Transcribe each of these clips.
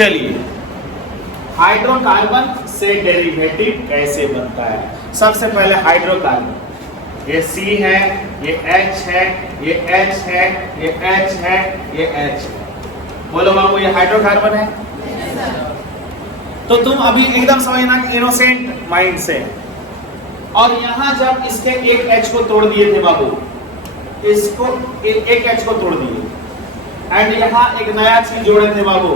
चलिए, हाइड्रोकार्बन से डेरिवेटिव कैसे बनता है। सबसे पहले हाइड्रोकार्बन, ये C है, ये H है, ये H है, ये H है, ये H है। बोलो बाबू, ये हाइड्रोकार्बन है। तो तुम अभी एकदम समझना कि इनोसेंट माइंड से। और यहां जब इसके एक H को तोड़ दिए थे बाबू, इसको एक H को तोड़ दिए, एंड यहां एक नया चीज जोड़े थे बाबू,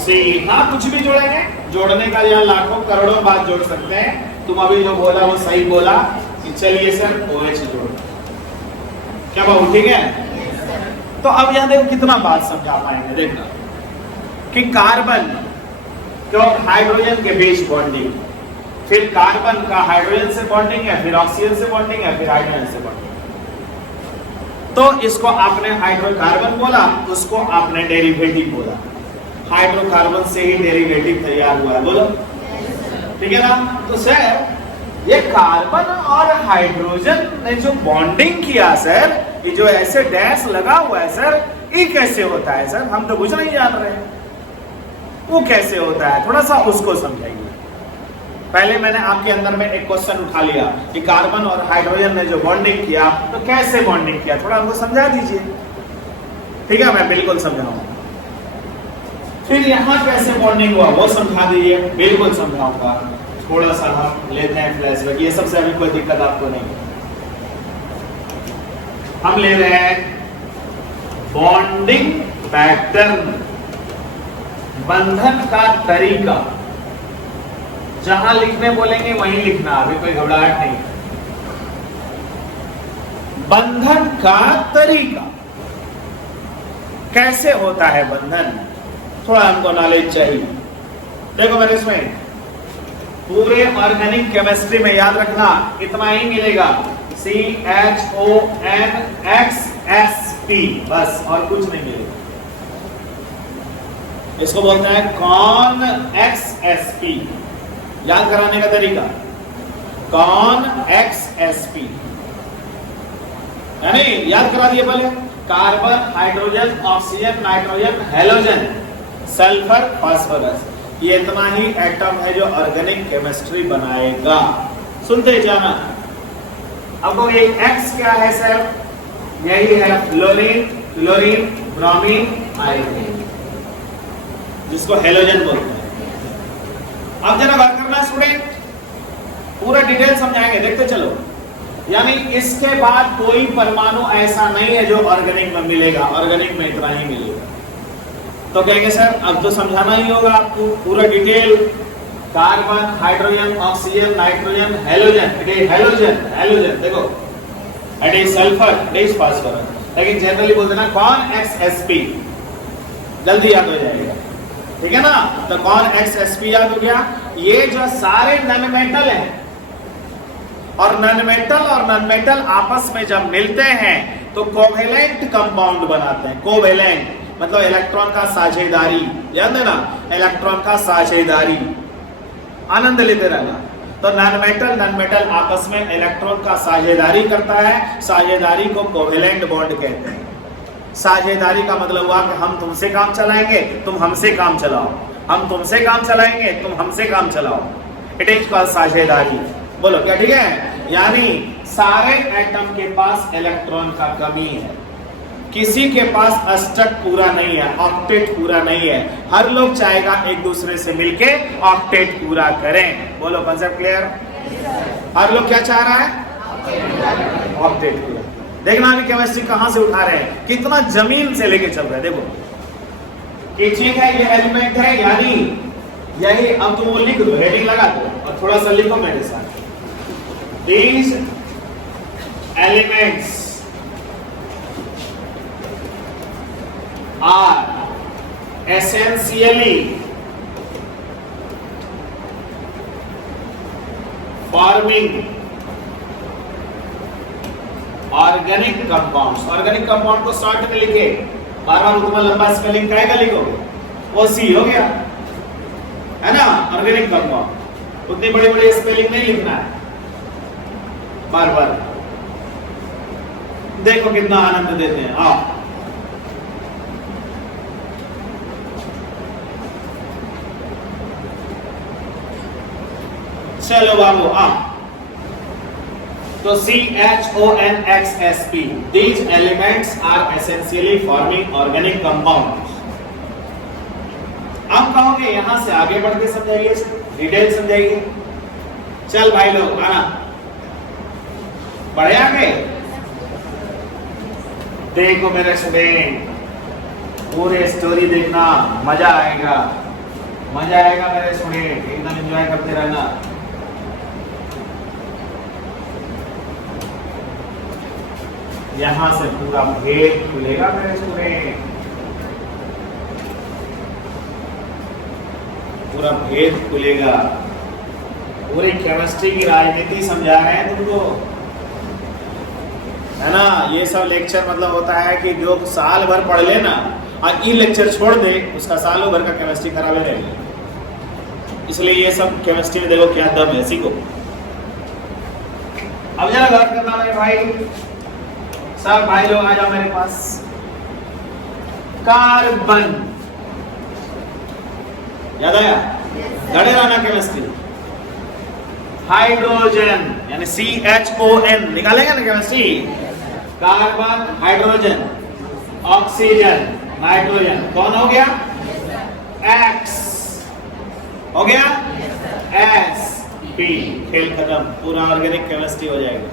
C। हाँ, कुछ भी जोड़ेंगे, जोड़ने का यहाँ लाखों करोड़ों बात जोड़ सकते हैं। तुम अभी जो बोला वो सही बोला कि चलिए सर OH जोड़, क्या बाबू ठीक है। तो अब यहाँ देखो कितना बात समझा पाएंगे। देखना कि कार्बन तो हाइड्रोजन के बीच बॉन्डिंग, फिर कार्बन का हाइड्रोजन से बॉन्डिंग है, फिर ऑक्सीजन से बॉन्डिंग है, फिर हाइड्रोजन से बॉन्डिंग। तो इसको आपने हाइड्रोकार्बन बोला, उसको आपने डेरिवेटिव बोला। हाइड्रोकार्बन से ही डेरिवेटिव तैयार हुआ है, बोलो ठीक है ना। तो सर ये कार्बन और हाइड्रोजन ने जो बॉन्डिंग किया सर, ये जो ऐसे डैश लगा हुआ है सर, ये कैसे होता है सर, हम तो कुछ नहीं जान रहे हैं। वो कैसे होता है, थोड़ा सा उसको समझाइए। पहले मैंने आपके अंदर में एक क्वेश्चन उठा लिया कि कार्बन और हाइड्रोजन ने जो बॉन्डिंग किया, तो कैसे बॉन्डिंग किया, थोड़ा हमको समझा दीजिए। ठीक है, मैं बिल्कुल समझाऊंगा। फिर यहाँ कैसे बॉन्डिंग हुआ वो समझा दीजिए, बिल्कुल समझाऊंगा। थोड़ा सा हम लेते हैं फ्लैशबैक, ये सबसे अभी कोई दिक्कत आपको नहीं। हम ले रहे हैं बॉन्डिंग पैटर्न, बंधन का तरीका। जहां लिखने बोलेंगे वहीं लिखना, अभी कोई घबराहट नहीं। बंधन का तरीका कैसे होता है बंधन, थोड़ा हमको नॉलेज चाहिए। देखो मेरे इसमें पूरे ऑर्गेनिक केमिस्ट्री में याद रखना इतना ही मिलेगा, CHONXSP, बस और कुछ नहीं मिलेगा। इसको बोलते हैं CONXSP। याद कराने का तरीका CONXSP, यानी याद करा दिए पहले, carbon, hydrogen, oxygen, nitrogen, halogen, sulphur, phosphorus. ये इतना ही एटम है जो ऑर्गेनिक केमिस्ट्री बनाएगा। सुनते जाना। अब ये X क्या है सर, यही है फ्लोरीन, क्लोरीन, ब्रोमीन, आयोडीन, जिसको हेलोजन बोलते हैं। अब जरा बात करना स्टूडेंट, पूरा डिटेल समझाएंगे, देखते चलो। यानी इसके बाद कोई परमाणु ऐसा नहीं है जो ऑर्गेनिक में मिलेगा, ऑर्गेनिक में इतना ही मिलेगा। तो कहेंगे सर अब तो समझाना ही होगा आपको पूरा detail, carbon, hydrogen, oxygen, nitrogen, halogen, halogen देखो, it is sulphur, it is phosphorus. लेकिन जनरली बोलते ना CONXSP, जल्दी याद हो जाएगा, ठीक है ना। तो CONXSP याद हो गया। ये जो सारे नॉन मेटल हैं, और नॉन मेटल आपस में जब मिलते हैं तो कोवेलेंट कंपाउंड बनाते हैं। कोवेलेंट मतलब इलेक्ट्रॉन का साझेदारी, याद है ना, इलेक्ट्रॉन का साझेदारी, आनंद लेते रहना। तो नॉन मेटल आपस में इलेक्ट्रॉन का साझेदारी करता है, साझेदारी को कोवेलेंट बॉन्ड कहते हैं। साझेदारी का मतलब हुआ कि हम तुमसे काम चलाएंगे, तुम हमसे काम चलाओ, हम तुमसे काम चलाएंगे, तुम हमसे काम चलाओ। इट इज कॉल्ड साझेदारी। बोलो क्या ठीक है। यानी सारे एटम के पास इलेक्ट्रॉन का कमी है, किसी के पास अष्टक पूरा नहीं है, ऑक्टेट पूरा नहीं है। हर लोग चाहेगा एक दूसरे से मिलके ऑक्टेट पूरा करें। बोलो कंसेप्ट क्लियर। हर लोग क्या चाह रहा है, ऑक्टेट पूरा। देखना अभी केमिस्ट्री कहां से उठा रहे हैं, कितना जमीन से लेके चल रहे हैं। देखो ये चीज है, ये एलिमेंट है, यानी यही। अब तुम वो लिख दो, हेडिंग लगा दो और थोड़ा सा लिखो मेरे साथ। These elements are essentially forming organic compounds। Organic compound को शॉर्ट में लिखे, बार-बार उतना लंबा स्पेलिंग कहेगा लिखो, वो C हो गया, है ना। ऑर्गेनिक कंपाउंड उतनी बड़ी स्पेलिंग नहीं लिखना है बार बार। देखो कितना आनंद देते हैं। आओ चलो बाबू अब तो CHONXSP these elements are essentially forming organic compounds। अब कहोगे यहां से आगे बढ़ के समझाइए, डिटेल समझाइए। चल भाई लोग आना, बढ़े आगे। देखो मेरे स्टूडेंट, पूरे स्टोरी देखना, मजा आएगा, मजा आएगा मेरे स्टूडेंट, एकदम एंजॉय करते रहना। यहां से पूरा भेद खुलेगा मेरे स्टूडेंट, पूरा भेद खुलेगा। पूरी केमिस्ट्री की राजनीति समझा रहे हैं तुमको, है ना। ये सब लेक्चर मतलब होता है कि जो साल भर पढ़ लेना और ये लेक्चर छोड़ दे, उसका सालों भर का केमिस्ट्री खराब ही रहेगा। इसलिए ये सब केमिस्ट्री में देखो क्या दम है, सीखो। अब जरा गौर करना मेरे भाई, सब भाई लोग आ जाओ मेरे पास। कार्बन याद आया? गड़े रहना केमिस्ट्री। हाइड्रोजन यानी CHON निकालेंगे ना chemistry. Carbon, hydrogen, oxygen, nitrogen, कौन हो गया? X हो गया, SP, खेल खत्म, पूरा ऑर्गेनिक केमिस्ट्री हो जाएगा।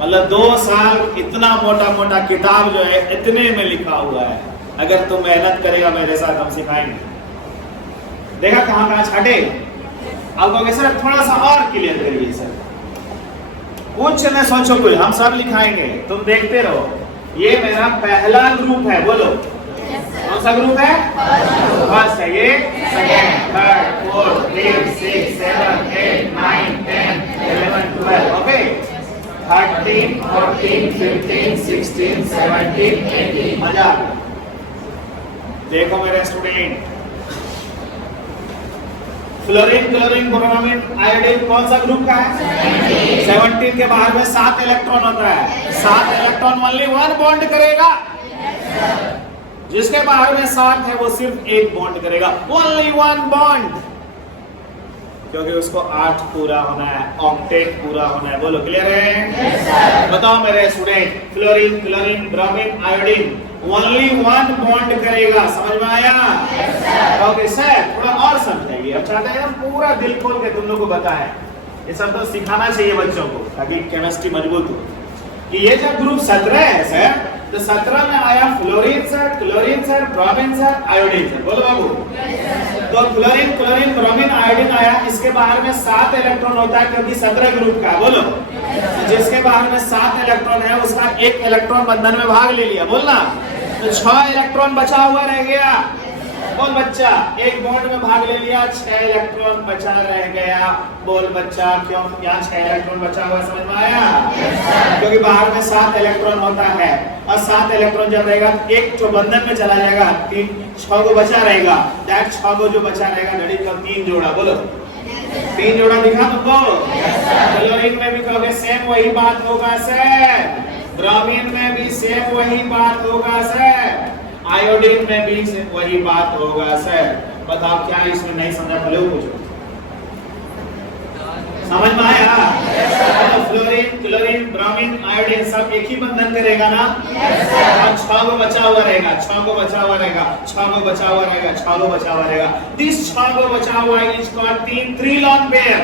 मतलब 2 साल इतना मोटा मोटा किताब जो है इतने में लिखा हुआ है। अगर तुम मेहनत करेगा मेरे साथ, हम सिखाएंगे। देखा कहां कहां छाटे। अब कहोगे सर थोड़ा सा और क्लियर करिए सर, कुछ न सोचो, कोई हम सब लिखाएंगे, तुम देखते रहो। ये मेरा पहला ग्रुप है, बोलो कौन सा ग्रुप है? फर्स्ट है ये, second, third, fourth, fifth, six, 7, 8, 9, 10, 11, 12, okay. 13, 14, 15, 16, 17, 18, मजा। देखो मेरे student, fluorine, chlorine, bromine, iodine कौन सा ग्रुप का है? 17 के बाहर में 7 इलेक्ट्रॉन होता है। 7 इलेक्ट्रॉन ओनली 1 बॉन्ड करेगा। जिसके बाहर में 7 है वो सिर्फ 1 बॉन्ड करेगा, ओनली 1 बॉन्ड, क्योंकि उसको 8 पूरा होना है, ऑक्टेट पूरा होना है। बोलो क्लियर है? बताओ मेरे student, fluorine, chlorine, bromine, iodine only 1 bond करेगा। समझ में आया? ओके सर, थोड़ा और समझाइए। अब चाहते हैं हम पूरा दिल खोल के तुम लोग को बताएं। ये सब तो सिखाना चाहिए बच्चों को, ताकि केमिस्ट्री मजबूत हो। कि ये जब ग्रुप 17 है सर, तो 17 में आया fluorine sir, chlorine sir, bromine sir, iodine sir. बोलो बाबू। तो फ्लोरीन, क्लोरीन, ब्रोमीन, आयोडीन आया। इसके बाहर में 7 इलेक्ट्रॉन होता है, क्योंकि 17 ग्रुप का। बोलो, जिसके बाहर में 7 इलेक्ट्रॉन है उसका 1 इलेक्ट्रॉन बंधन में भाग ले लिया। बोलना, तो 6 इलेक्ट्रॉन बचा हुआ रह गया। बोल बच्चा, 1 बॉन्ड में भाग ले लिया, 6 इलेक्ट्रॉन बचा रह गया। बोल बच्चा, क्यों यहाँ 6 इलेक्ट्रॉन बचा हुआ? समझ में आया? क्योंकि बाहर में 7 इलेक्ट्रॉन होता है, और 7 इलेक्ट्रॉन जब रहेगा, एक जो बंधन में चला जाएगा, 6 को बचा रहेगा। दैट 6 को जो बचा रहेगा, दैट का 3 जोड़ा। बोलो 3 जोड़ा दिखा तुमको। क्लोरीन में भी कहोगे सेम वही बात होगा सर, ब्रोमीन में भी सेम वही बात होगा सर, आयोडीन में भी वही बात होगा सर। बताओ क्या इसमें नहीं समझा? भले पूछो। समझ में आया? तो फ्लोरीन, क्लोरीन, ब्रोमीन, आयोडीन सब एक ही बंधन करेगा ना। और 6 को बचा हुआ रहेगा, 6 को बचा हुआ रहेगा, 6 को बचा हुआ रहेगा, 6 को बचा हुआ रहेगा। दिस 6 को बचा हुआ है, इसको 3 लॉन पेयर।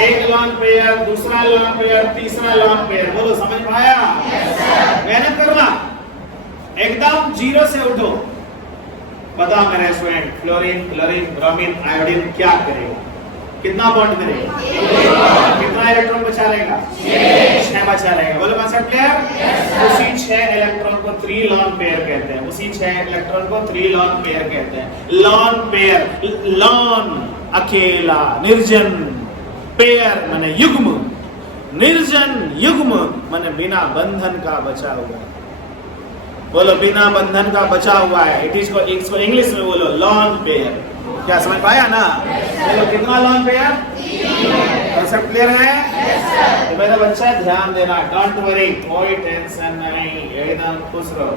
1 लॉन पेयर, दूसरा लॉन पेयर, तीसरा लॉन पेयर। बोलो समझ में आया? मेहनत करना, एकदम 0 से उठो। बताओ मेरे student, fluorine, chlorine, bromine, iodine क्या करेगा? कितना बॉन्ड करेगा? कितना इलेक्ट्रॉन बचा रहेगा? 6 बचा रहेगा। बोलो कॉन्सेप्ट क्लियर? उसी 6 इलेक्ट्रॉन को 3 लॉन पेयर कहते हैं। उसी 6 इलेक्ट्रॉन को 3 लॉन पेयर कहते हैं। लॉन पेयर, लॉन अकेला, निर्जन, पेयर माने युग्म, निर्जन युग्म माने बिना बंधन का बचा हुआ। बोलो बिना बंधन का बचा हुआ है। इसको इंग्लिश में बोलो लॉन पेयर। क्या समझ पाया ना? बोलो कितना लॉन पेयर? कॉन्सेप्ट क्लियर है? तो मेरा बच्चा ध्यान देना, डोंट वरी, कोई टेंशन नहीं, एकदम खुश रहो।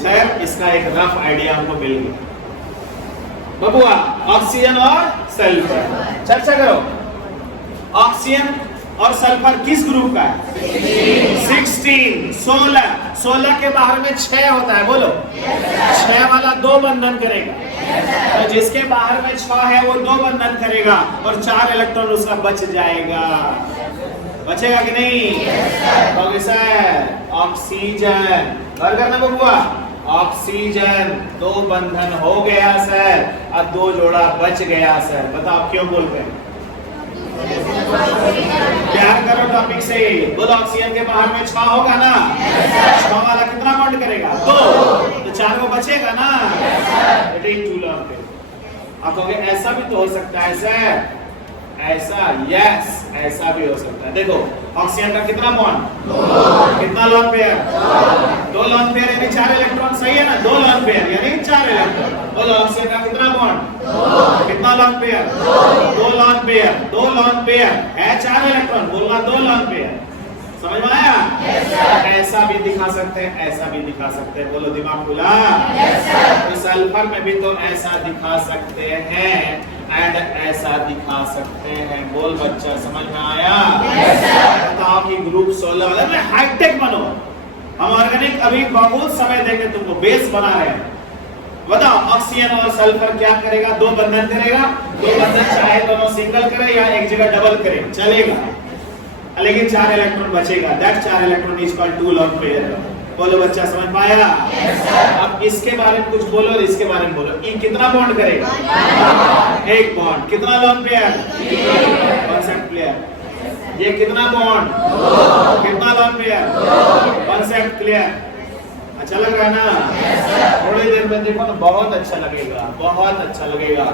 सर इसका एक रफ आइडिया हमको मिल गया। बबुआ ऑक्सीजन और सल्फर। चर्चा करो, ऑक्सीजन और सल्फर किस ग्रुप का है? 16। 16 के बाहर में 6 होता है, बोलो 6 वाला 2 बंधन करेगा, तो जिसके बाहर में 6 है वो 2 बंधन करेगा और 4 इलेक्ट्रॉन उसका बच जाएगा। बचेगा कि नहीं? तो सर ऑक्सीजन और करना बबुआ, ऑक्सीजन 2 बंधन हो गया सर और 2 जोड़ा बच गया सर। बताओ क्यों बोल रहे हैं? प्यार करो टॉपिक से। बोलो ऑक्सीजन के बाहर में 6 होगा ना, 6 वाला कितना बॉन्ड करेगा? 2, तो 4 को बचेगा ना। बेटे 2 लॉन्ग पेयर। आप कहोगे ऐसा भी तो हो सकता है सर, ऐसा यस ऐसा भी हो सकता है। देखो ऑक्सीजन का कितना बॉन्ड? 2। कितना लॉन्ग पेयर? 2 लॉन्ग पेयर यानी 4 इलेक्ट्रॉन, सही है ना? 2 लॉन्ग पेयर यानी 4 इलेक्ट्रॉन। बोलो ऑक्सीजन का कितना बॉन्ड? 2। कितना long pair? 2 long pair. 2 long pair है 4 इलेक्ट्रॉन, बोलना 2 लॉन्ग पेयर। समझ में आया? ऐसा भी दिखा सकते हैं, ऐसा भी दिखा सकते हैं। बोलो दिमाग खुला। तो सल्फर में भी तो ऐसा दिखा सकते हैं एंड ऐसा दिखा सकते हैं। बोल बच्चा समझ में आया? बताओ कि ग्रुप 16 वाला में हाईटेक बनो। हम ऑर्गेनिक अभी बहुत समय देंगे तुमको, बेस बना रहे हैं। बताओ ऑक्सीजन और सल्फर क्या करेगा? 2 बंधन करेगा। 2 बंधन चाहे दोनों सिंगल करे या एक जगह डबल करे चलेगा, लेकिन 4 इलेक्ट्रॉन बचेगा। That 4 electron is called 2 long pair. बोलो बच्चा समझ पाया? अब इसके बारे में कुछ बोलो और इसके बारे में बोलो। ये कितना बॉन्ड करेगा? 1 बॉन्ड। कितना लॉन्ग पेयर? Concept clear. ये कितना बॉन्ड? कितना लॉन्ग पेयर? Concept clear. अच्छा लग रहा है ना? थोड़ी देर में देखो तो बहुत अच्छा लगेगा, बहुत अच्छा लगेगा,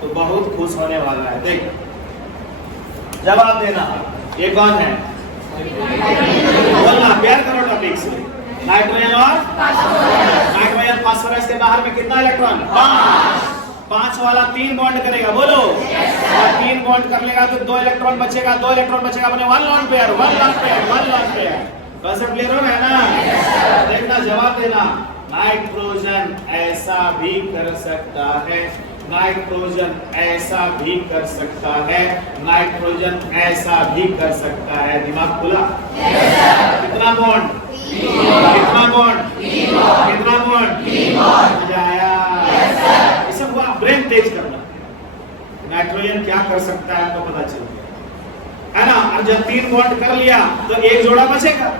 तो बहुत खुश होने वाला है। देख जवाब देना। ये कौन है? बोलना, प्यार करो टॉपिक से। नाइट्रोजन और नाइट्रोजन फास्फोरस के बाहर में कितना इलेक्ट्रॉन? 5। 5 वाला 3 बॉन्ड करेगा, बोलो। और 3 बॉन्ड कर लेगा तो 2 इलेक्ट्रॉन बचेगा। 2 इलेक्ट्रॉन बचेगा अपने 1 long pair, 1 long pair, 1 long pair. Concept clear हो गया ना? देखना, जवाब देना। नाइट्रोजन ऐसा भी कर सकता है, नाइट्रोजन ऐसा भी कर सकता है, नाइट्रोजन ऐसा भी कर सकता है। दिमाग खुला? कितना बॉन्ड? कितना बॉन्ड? कितना बॉन्ड? मजा आया? ये सब हुआ, ब्रेन तेज करना। नाइट्रोजन क्या कर सकता है आपको पता चल गया है ना? और जब 3 बॉन्ड कर लिया तो 1 जोड़ा बचेगा,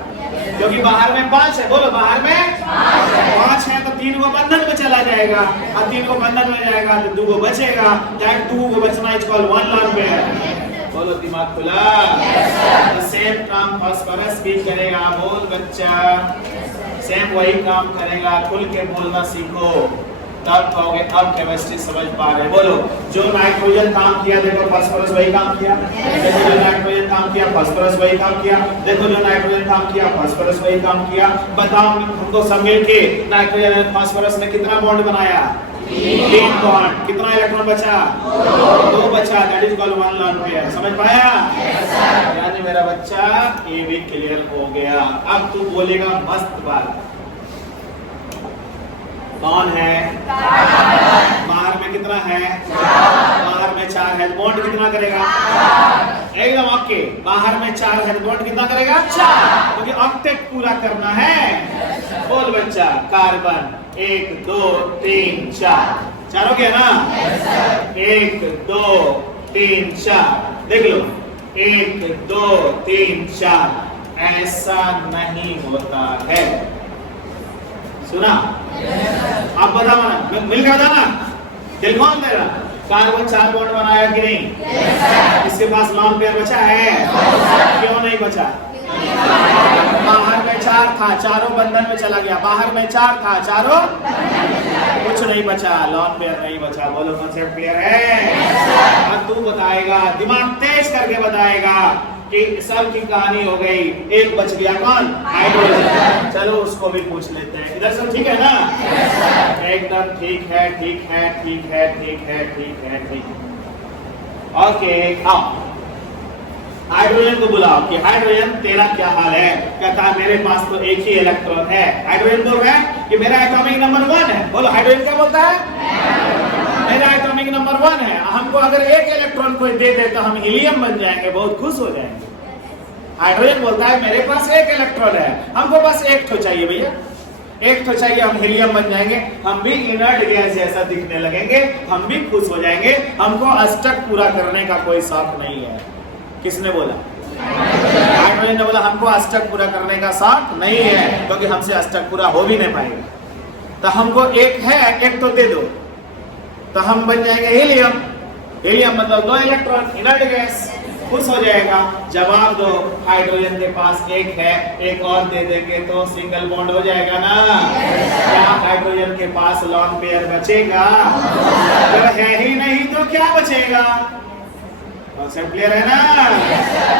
क्योंकि बाहर में 5 है। बोलो बाहर में 5 है तो 3 को बंधन में चला जाएगा और 3 को बंधन में जाएगा तो 2 को बचेगा। दैट 2 को बचना इज कॉल्ड 1 लॉन्ग पेयर। बोलो दिमाग खुला? सेम काम फास्फोरस भी करेगा। बोल बच्चा, सेम वही काम करेगा। खुल के बोलना सीखो, तब कहोगे अब केमिस्ट्री समझ पा रहे। बोलो जो नाइट्रोजन काम किया देखो फास्फोरस वही काम किया। देखो जो नाइट्रोजन काम किया फास्फोरस वही काम किया। देखो जो नाइट्रोजन काम किया फास्फोरस वही काम किया। बताओ हमको सब मिलके नाइट्रोजन और फास्फोरस ने कितना बॉन्ड बनाया? 3 बॉन्ड। कितना इलेक्ट्रॉन बचा? 2 बचा। That is called 1 long pair. समझ पाया? यानी मेरा बच्चा ये भी क्लियर हो गया। अब तू बोलेगा मस्त बात। कौन है? बाहर में कितना है? बाहर में 4 है। बॉन्ड कितना करेगा? एकदम ओके। बाहर में 4 है, बॉन्ड कितना करेगा? 4, क्योंकि ऑक्टेट पूरा करना है। बोल बच्चा, कार्बन 1 2 3 4। 4 हो गया ना? 1 2 3 4। देख लो 1 2 3 4। ऐसा नहीं होता है। सुना? आप बताओ ना, मिलकर बताना। दिल कौन दे रहा? कार्बन 4 बॉन्ड बनाया कि नहीं? इसके पास लॉन्ग पेयर बचा है? क्यों नहीं बचा? बाहर में 4 था, चारों बंधन में चला गया। बाहर में 4 था, चारों कुछ नहीं बचा, लॉन्ग पेयर नहीं बचा। बोलो कॉन्सेप्ट क्लियर है? अब तू बताएगा, दिमाग तेज करके बताएगा कि सब की कहानी हो गई। एक बच गया, कौन? हाइड्रोजन। चलो उसको भी पूछ लेते हैं। इधर सब ठीक है ना? एकदम ठीक है, ठीक है, ठीक है, ठीक है, ठीक है, ठीक है। ओके, आओ हाइड्रोजन को बुलाओ कि हाइड्रोजन तेरा क्या हाल है? कहता है मेरे पास तो एक ही इलेक्ट्रॉन है। हाइड्रोजन बोल रहा है कि मेरा एटॉमिक नंबर 1 है। बोलो हाइड्रोजन क्या बोलता है? मेरा एटॉमिक एटॉमिक नंबर 1 है, हमको अगर एक इलेक्ट्रॉन कोई दे दे तो हम हीलियम बन जाएंगे, बहुत खुश हो जाएंगे। हाइड्रोजन बोलता है मेरे पास एक इलेक्ट्रॉन है, हमको बस एक तो चाहिए भैया, एक तो चाहिए, हम हीलियम बन जाएंगे, हम भी इनर्ट गैस जैसा दिखने लगेंगे, हम भी खुश हो जाएंगे। हमको अष्टक पूरा करने का कोई शौक नहीं है। किसने बोला? हाइड्रोजन ने बोला हमको अष्टक पूरा करने का शौक नहीं है, क्योंकि हमसे अष्टक पूरा हो भी नहीं पाएगा। तो हमको एक है, एक तो दे दो, तो हम बन जाएंगे हीलियम। हीलियम मतलब 2 इलेक्ट्रॉन, इनर्ट गैस, खुश हो जाएगा। जवाब दो, हाइड्रोजन के पास एक है, एक और दे देंगे तो सिंगल बॉन्ड हो जाएगा ना। क्या हाइड्रोजन के पास लॉन पेयर बचेगा? जब है ही नहीं तो क्या बचेगा? कॉन्सेप्ट क्लियर है ना?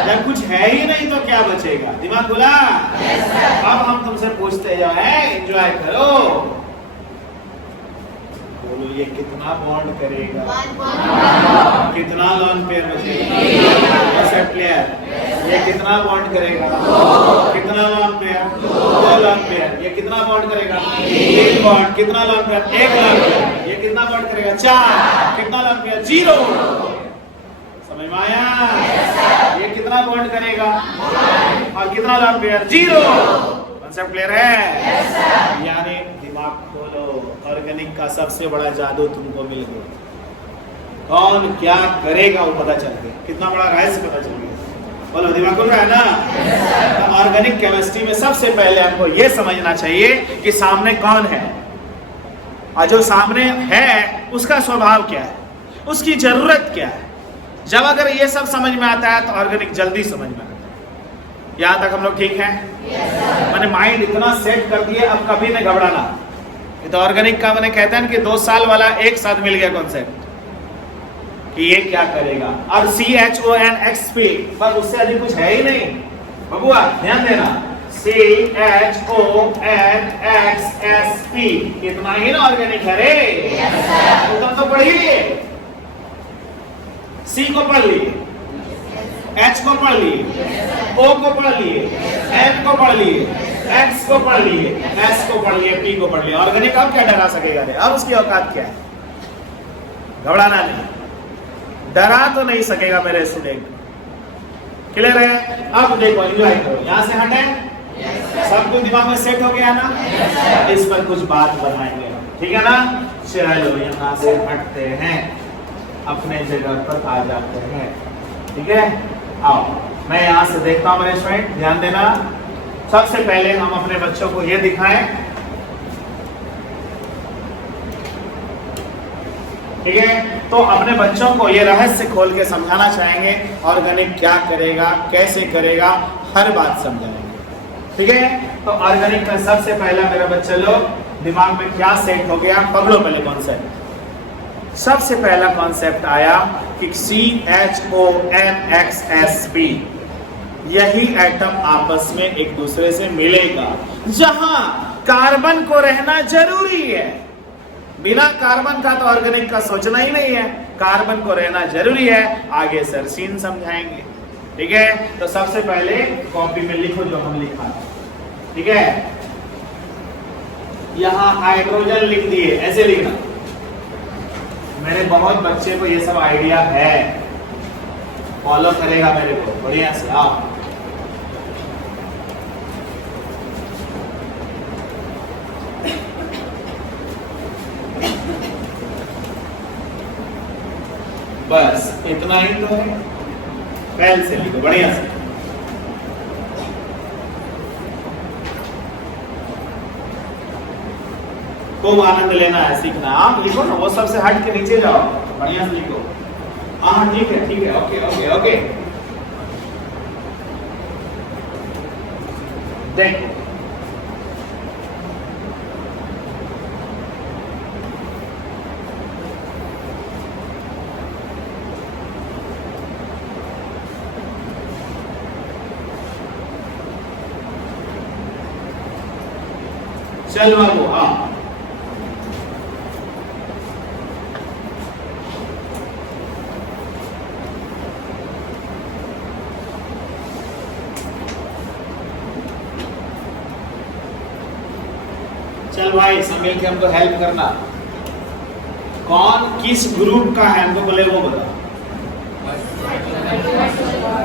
जब कुछ है ही नहीं तो क्या बचेगा? दिमाग खुला? अब हम तुमसे पूछते जाए, एंजॉय करो। बोलो ये कितना बॉन्ड करेगा? कितना लॉन पेयर बचेगा? Concept clear? ये कितना बॉन्ड करेगा? कितना लॉन पेयर? 2 lone pair. ये कितना बॉन्ड करेगा? 1 बॉन्ड। कितना लॉन पेयर? 1 lone pair. ये कितना बॉन्ड करेगा? 4। कितना लॉन पेयर? 0। समझ में आया? ये कितना बॉन्ड करेगा? और कितना लॉन पेयर? 0। कॉन्सेप्ट क्लियर है? यानी दिमाग खोलो, ऑर्गेनिक का सबसे बड़ा जादू तुमको मिल गया। कौन क्या करेगा वो पता चल गया, कितना बड़ा रहस्य पता चल गया। बोलो दिमाग खोल रहा है ना? तो ऑर्गेनिक केमिस्ट्री में सबसे पहले हमको ये समझना चाहिए कि सामने कौन है, और जो सामने है उसका स्वभाव क्या है, उसकी जरूरत क्या है। जब अगर ये सब समझ में आता है तो ऑर्गेनिक जल्दी समझ में आता है। यहाँ तक हम लोग ठीक हैं? मैंने माइंड इतना सेट कर दिया, अब कभी नहीं घबराना। ये तो ऑर्गेनिक का मैंने कहते हैं कि 2 साल वाला एक साथ मिल गया कॉन्सेप्ट कि ये क्या करेगा। अब CHONXP पर उससे अधिक कुछ है ही नहीं बबुआ, ध्यान देना। CHONXSP इतना ही ना ऑर्गेनिक है रे। तुम तो पढ़ ही लिए, C को पढ़ लिए, H को पढ़ लिए, O को पढ़ लिए, M को पढ़ लिए, X को पढ़ लिए, S को पढ़ लिए, P को पढ़ लिए। ऑर्गेनिक अब क्या डरा सकेगा रे? अब उसकी औकात क्या है? घबराना नहीं, डरा तो नहीं सकेगा मेरे स्टूडेंट। क्लियर है? अब देखो, एंजॉय करो। यहां से हटे, सब कुछ दिमाग में सेट हो गया ना? इस पर कुछ बात बनाएंगे, ठीक है ना? चलो यहां से हटते हैं, अपने जगह पर आ जाते हैं, ठीक है? आओ, मैं यहां से देखता हूं मेरे स्टूडेंट, ध्यान देना। सबसे पहले हम अपने बच्चों को ये दिखाएं, ठीक है? तो अपने बच्चों को ये रहस्य खोल के समझाना चाहेंगे, ऑर्गेनिक क्या करेगा, कैसे करेगा, हर बात समझाएंगे, ठीक है? तो ऑर्गेनिक में सबसे पहला मेरा बच्चा लोग दिमाग में क्या सेट हो गया, पकड़ो पहले कॉन्सेप्ट। सबसे पहला कॉन्सेप्ट आया कि CHONXSP, यही एटम आपस में एक दूसरे से मिलेगा। जहां कार्बन को रहना जरूरी है, बिना कार्बन का तो ऑर्गेनिक का सोचना ही नहीं है, कार्बन को रहना जरूरी है। आगे सर सीन समझाएंगे, ठीक है? तो सबसे पहले कॉपी में लिखो जो हम लिखा, ठीक है? यहां हाइड्रोजन लिख दिए, ऐसे लिखना। मेरे बहुत बच्चे को ये सब आइडिया है, फॉलो करेगा मेरे को बढ़िया से। आओ, बस इतना ही तो है, पहले से लिखो बढ़िया से। खूब आनंद लेना है, सीखना। आप लिखो ना, वो सबसे हट के नीचे जाओ, बढ़िया से लिखो। हाँ ठीक है, ठीक है, ओके ओके ओके। देखो चल बाबू, हाँ चल भाई, सब मिलकर हमको हेल्प करना। कौन किस ग्रुप का है हमको बोले वो बता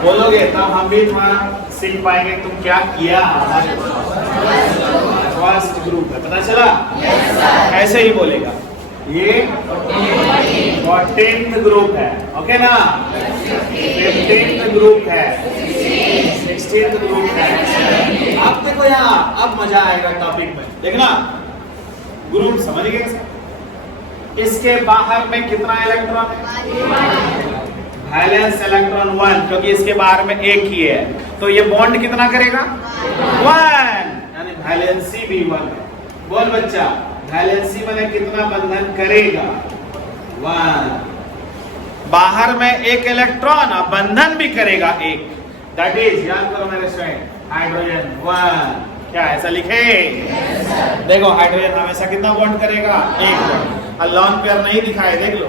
बोलोगे तब हम भी तुम्हारा सीख पाएंगे तुम क्या किया फर्स्ट ग्रुप है पता चला ऐसे ही बोलेगा ये 14th ग्रुप है ओके ना 15th ग्रुप है 16th ग्रुप है अब देखो यहाँ अब मजा आएगा टॉपिक में देखना ग्रुप समझ गए इसके बाहर में कितना इलेक्ट्रॉन है वैलेंस इलेक्ट्रॉन 1 क्योंकि इसके बाहर में एक ही है तो ये बॉन्ड कितना करेगा 1 यानी वैलेंसी भी 1 है बोल बच्चा वैलेंसी में कितना बंधन करेगा 1 बाहर में एक इलेक्ट्रॉन और बंधन भी करेगा एक दैट इज याद करो मेरे स्टूडेंट हाइड्रोजन 1 क्या ऐसा लिखे देखो हाइड्रोजन हमेशा कितना बॉन्ड करेगा एक और लॉन पेयर नहीं दिखाए देख लो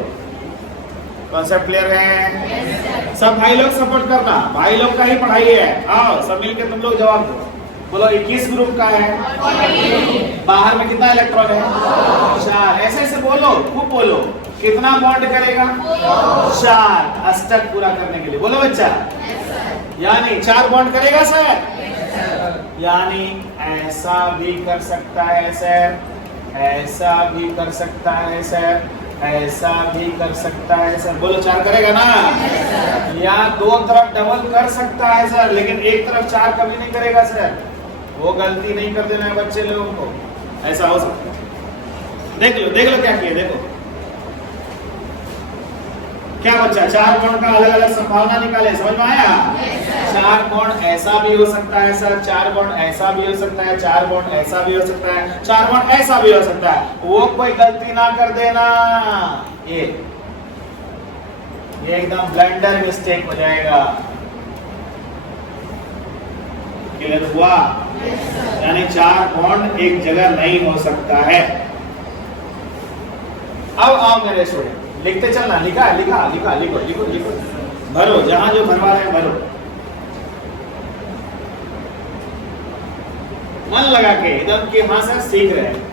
कॉन्सेप्ट क्लियर है सब भाई लोग सपोर्ट करना भाई लोग का ही पढ़ाई है आओ सब मिलके तुम लोग जवाब दो बोलो 21 ग्रुप का है बाहर में कितना इलेक्ट्रॉन है 4 ऐसे ऐसे बोलो खूब बोलो कितना बॉन्ड करेगा 4 अष्टक पूरा करने के लिए बोलो बच्चा यानी 4 बॉन्ड करेगा सर यानी ऐसा भी कर सकता है सर ऐसा भी कर सकता है सर ऐसा भी कर सकता है सर बोलो 4 करेगा ना या 2 तरफ डबल कर सकता है सर लेकिन एक तरफ 4 कभी नहीं करेगा सर वो गलती नहीं कर देना है बच्चे लोगों को ऐसा हो सकता है देख लो क्या किया देखो क्या बच्चा 4 बॉन्ड का अलग अलग संभावना निकाले समझ में आया 4 बॉन्ड ऐसा भी हो सकता है सर 4 बॉन्ड ऐसा भी हो सकता है 4 बॉन्ड ऐसा भी हो सकता है 4 बॉन्ड ऐसा भी हो सकता है वो कोई गलती ना कर देना ये एकदम ब्लंडर मिस्टेक हो जाएगा क्लियर हुआ यानी 4 बॉन्ड एक जगह नहीं हो सकता है अब आओ मेरे स्टूडेंट लिखते चलना लिखा लिखो भरो जहां जो भरवा रहे हैं भरो मन लगा के एकदम के हां से सीख रहे हैं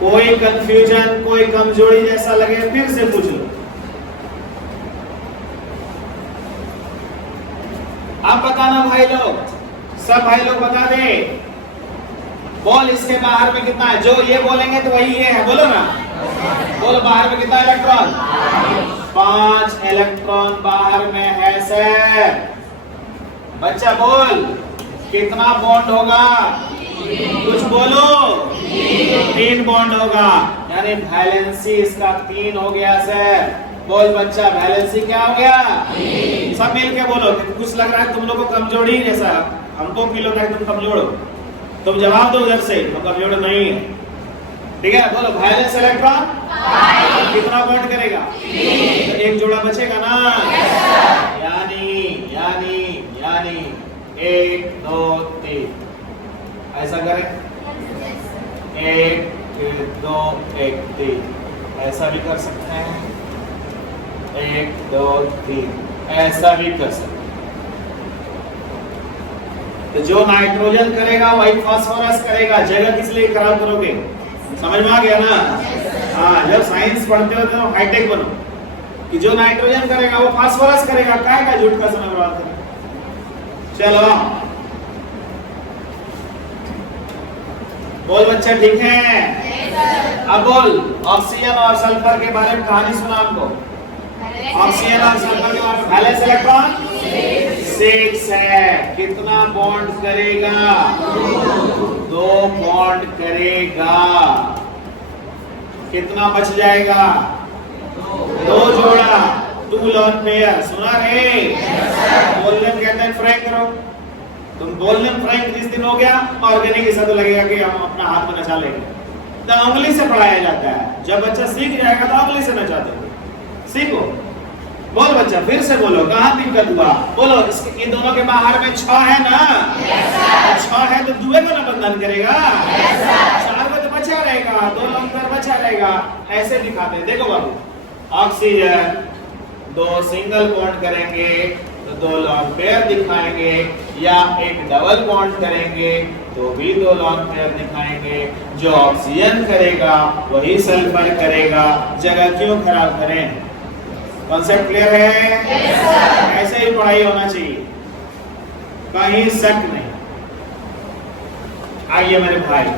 कोई कंफ्यूजन कोई कमजोरी जैसा लगे फिर से पूछ लो आप बताना भाई लोग सब भाई लोग बता दे बॉल इसके बाहर में कितना है जो ये बोलेंगे तो वही ये है बोलो ना बोलो बाहर में कितना इलेक्ट्रॉन 5 इलेक्ट्रॉन बाहर में है सर बच्चा बोल कितना बॉन्ड होगा कुछ बोलो 3 बॉन्ड होगा यानी वैलेंसी इसका 3 हो गया सर बोल बच्चा वैलेंसी क्या हो गया सब मिल के बोलो कुछ लग रहा है तुम लोग को कमजोरी जैसा हमको फील होता है तुम कमजोर हो तुम जवाब दो उधर से तो कमजोर नहीं है ठीक है बोलो वैलेंस इलेक्ट्रॉन कितना बॉन्ड करेगा तो एक जोड़ा बचेगा ना यानी 1 2 3 ऐसा करें 1 2 1 3 ऐसा भी कर सकते हैं 1 2 3 ऐसा भी कर सकते हैं तो जो नाइट्रोजन करेगा वही फास्फोरस करेगा जगह किस लिए खराब करोगे समझ में आ गया ना हाँ जब साइंस पढ़ते हो तो हाईटेक बनो कि जो नाइट्रोजन करेगा वो फास्फोरस करेगा क्या का झूठ का समय बर्बाद करेगा चलो बोल बच्चे ठीक है अब बोल ऑक्सीजन और सल्फर के बारे में कहानी सुना आपको ऑक्सीजन और सल्फर के बारे में वैलेंस इलेक्ट्रॉन 6 है कितना बॉन्ड करेगा 2 बॉन्ड करेगा कितना बच जाएगा 2 जोड़ा 2 लॉन पेयर सुना रे बोलने कहते हैं फ्रैंक करो तुम बोलने फ्रैंक जिस दिन हो गया ऑर्गेनिक ऐसा तो लगेगा कि हम अपना हाथ में नचा लेंगे तो उंगली से पढ़ाया जाता है जब बच्चा सीख जाएगा तो उंगली से नचाते हो सीखो बोल बच्चा फिर से बोलो कहाँ दिक्कत हुआ बोलो इसके इन दोनों के बाहर में 6 है ना 6 है तो 2 को ना बंधन करेगा 4 को तो बचा रहेगा 2 लंबर बचा रहेगा ऐसे दिखाते हैं देखो बाबू ऑक्सीजन 2 सिंगल बॉन्ड करेंगे तो 2 लॉन्ग पेयर दिखाएंगे या एक डबल बॉन्ड करेंगे तो भी 2 लॉन पेयर दिखाएंगे। जो ऑक्सीजन करेगा वही सल्फर करेगा, जगह क्यों खराब करें? कॉन्सेप्ट क्लियर है? ऐसे ही पढ़ाई होना चाहिए, कहीं शक नहीं। आइए मेरे भाई,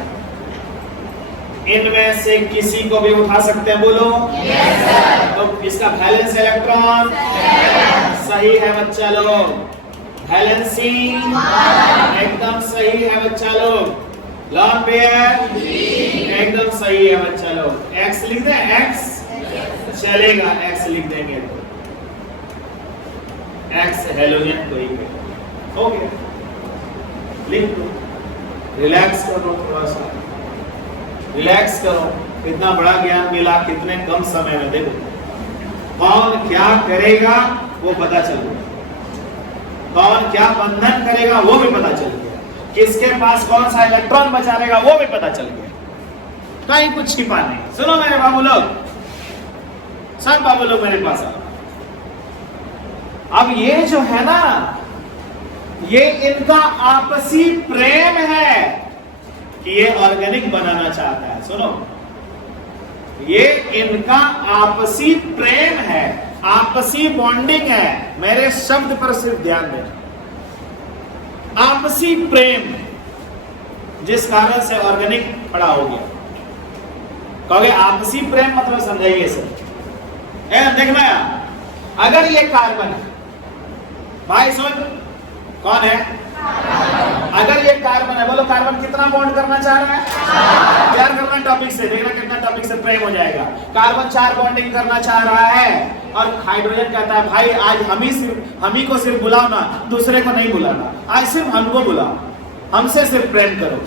इनमें से किसी को भी उठा सकते हैं, बोलो yes, तो इसका वैलेंस इलेक्ट्रॉन सही है बच्चा लोग, वैलेंसी एकदम सही है बच्चा लोग, लॉन पेयर एकदम सही है बच्चा लोग। एक्स लिख दें, एक्स चलेगा, एक्स लिख देंगे तो एक्स हेलोजन को ही हो गया, लिख दो। रिलैक्स करो, थोड़ा सा रिलैक्स करो। कितना बड़ा ज्ञान मिला कितने कम समय में। देखो कौन क्या करेगा वो पता चल गया, कौन क्या बंधन करेगा वो भी पता चल गया, किसके पास कौन सा इलेक्ट्रॉन बचा लेगा वो भी पता चल गया, कहीं कुछ छिपा नहीं। सुनो मेरे बाबू लोग, सब बाबू लोग मेरे पास आओ। अब ये जो है ना, ये इनका आपसी प्रेम है कि ये ऑर्गेनिक बनाना चाहता है। सुनो, ये इनका आपसी प्रेम है, आपसी बॉन्डिंग है। मेरे शब्द पर सिर्फ ध्यान देना, आपसी प्रेम, जिस कारण से ऑर्गेनिक खड़ा हो गया। कहोगे आपसी प्रेम मतलब समझाइए सर। देखना यार, अगर ये कार्बन है भाई, सुन कौन है? अगर ये कार्बन है, बोलो कार्बन कितना बॉन्ड करना चाह रहा है? प्यार करना टॉपिक से, देखना कितना टॉपिक से प्रेम हो जाएगा। कार्बन 4 बॉन्डिंग करना चाह रहा है और हाइड्रोजन कहता है भाई आज हम ही को सिर्फ बुलाओ ना, दूसरे को नहीं बुलाना, आज सिर्फ हमको बुलाओ, हमसे सिर्फ प्रेम करो।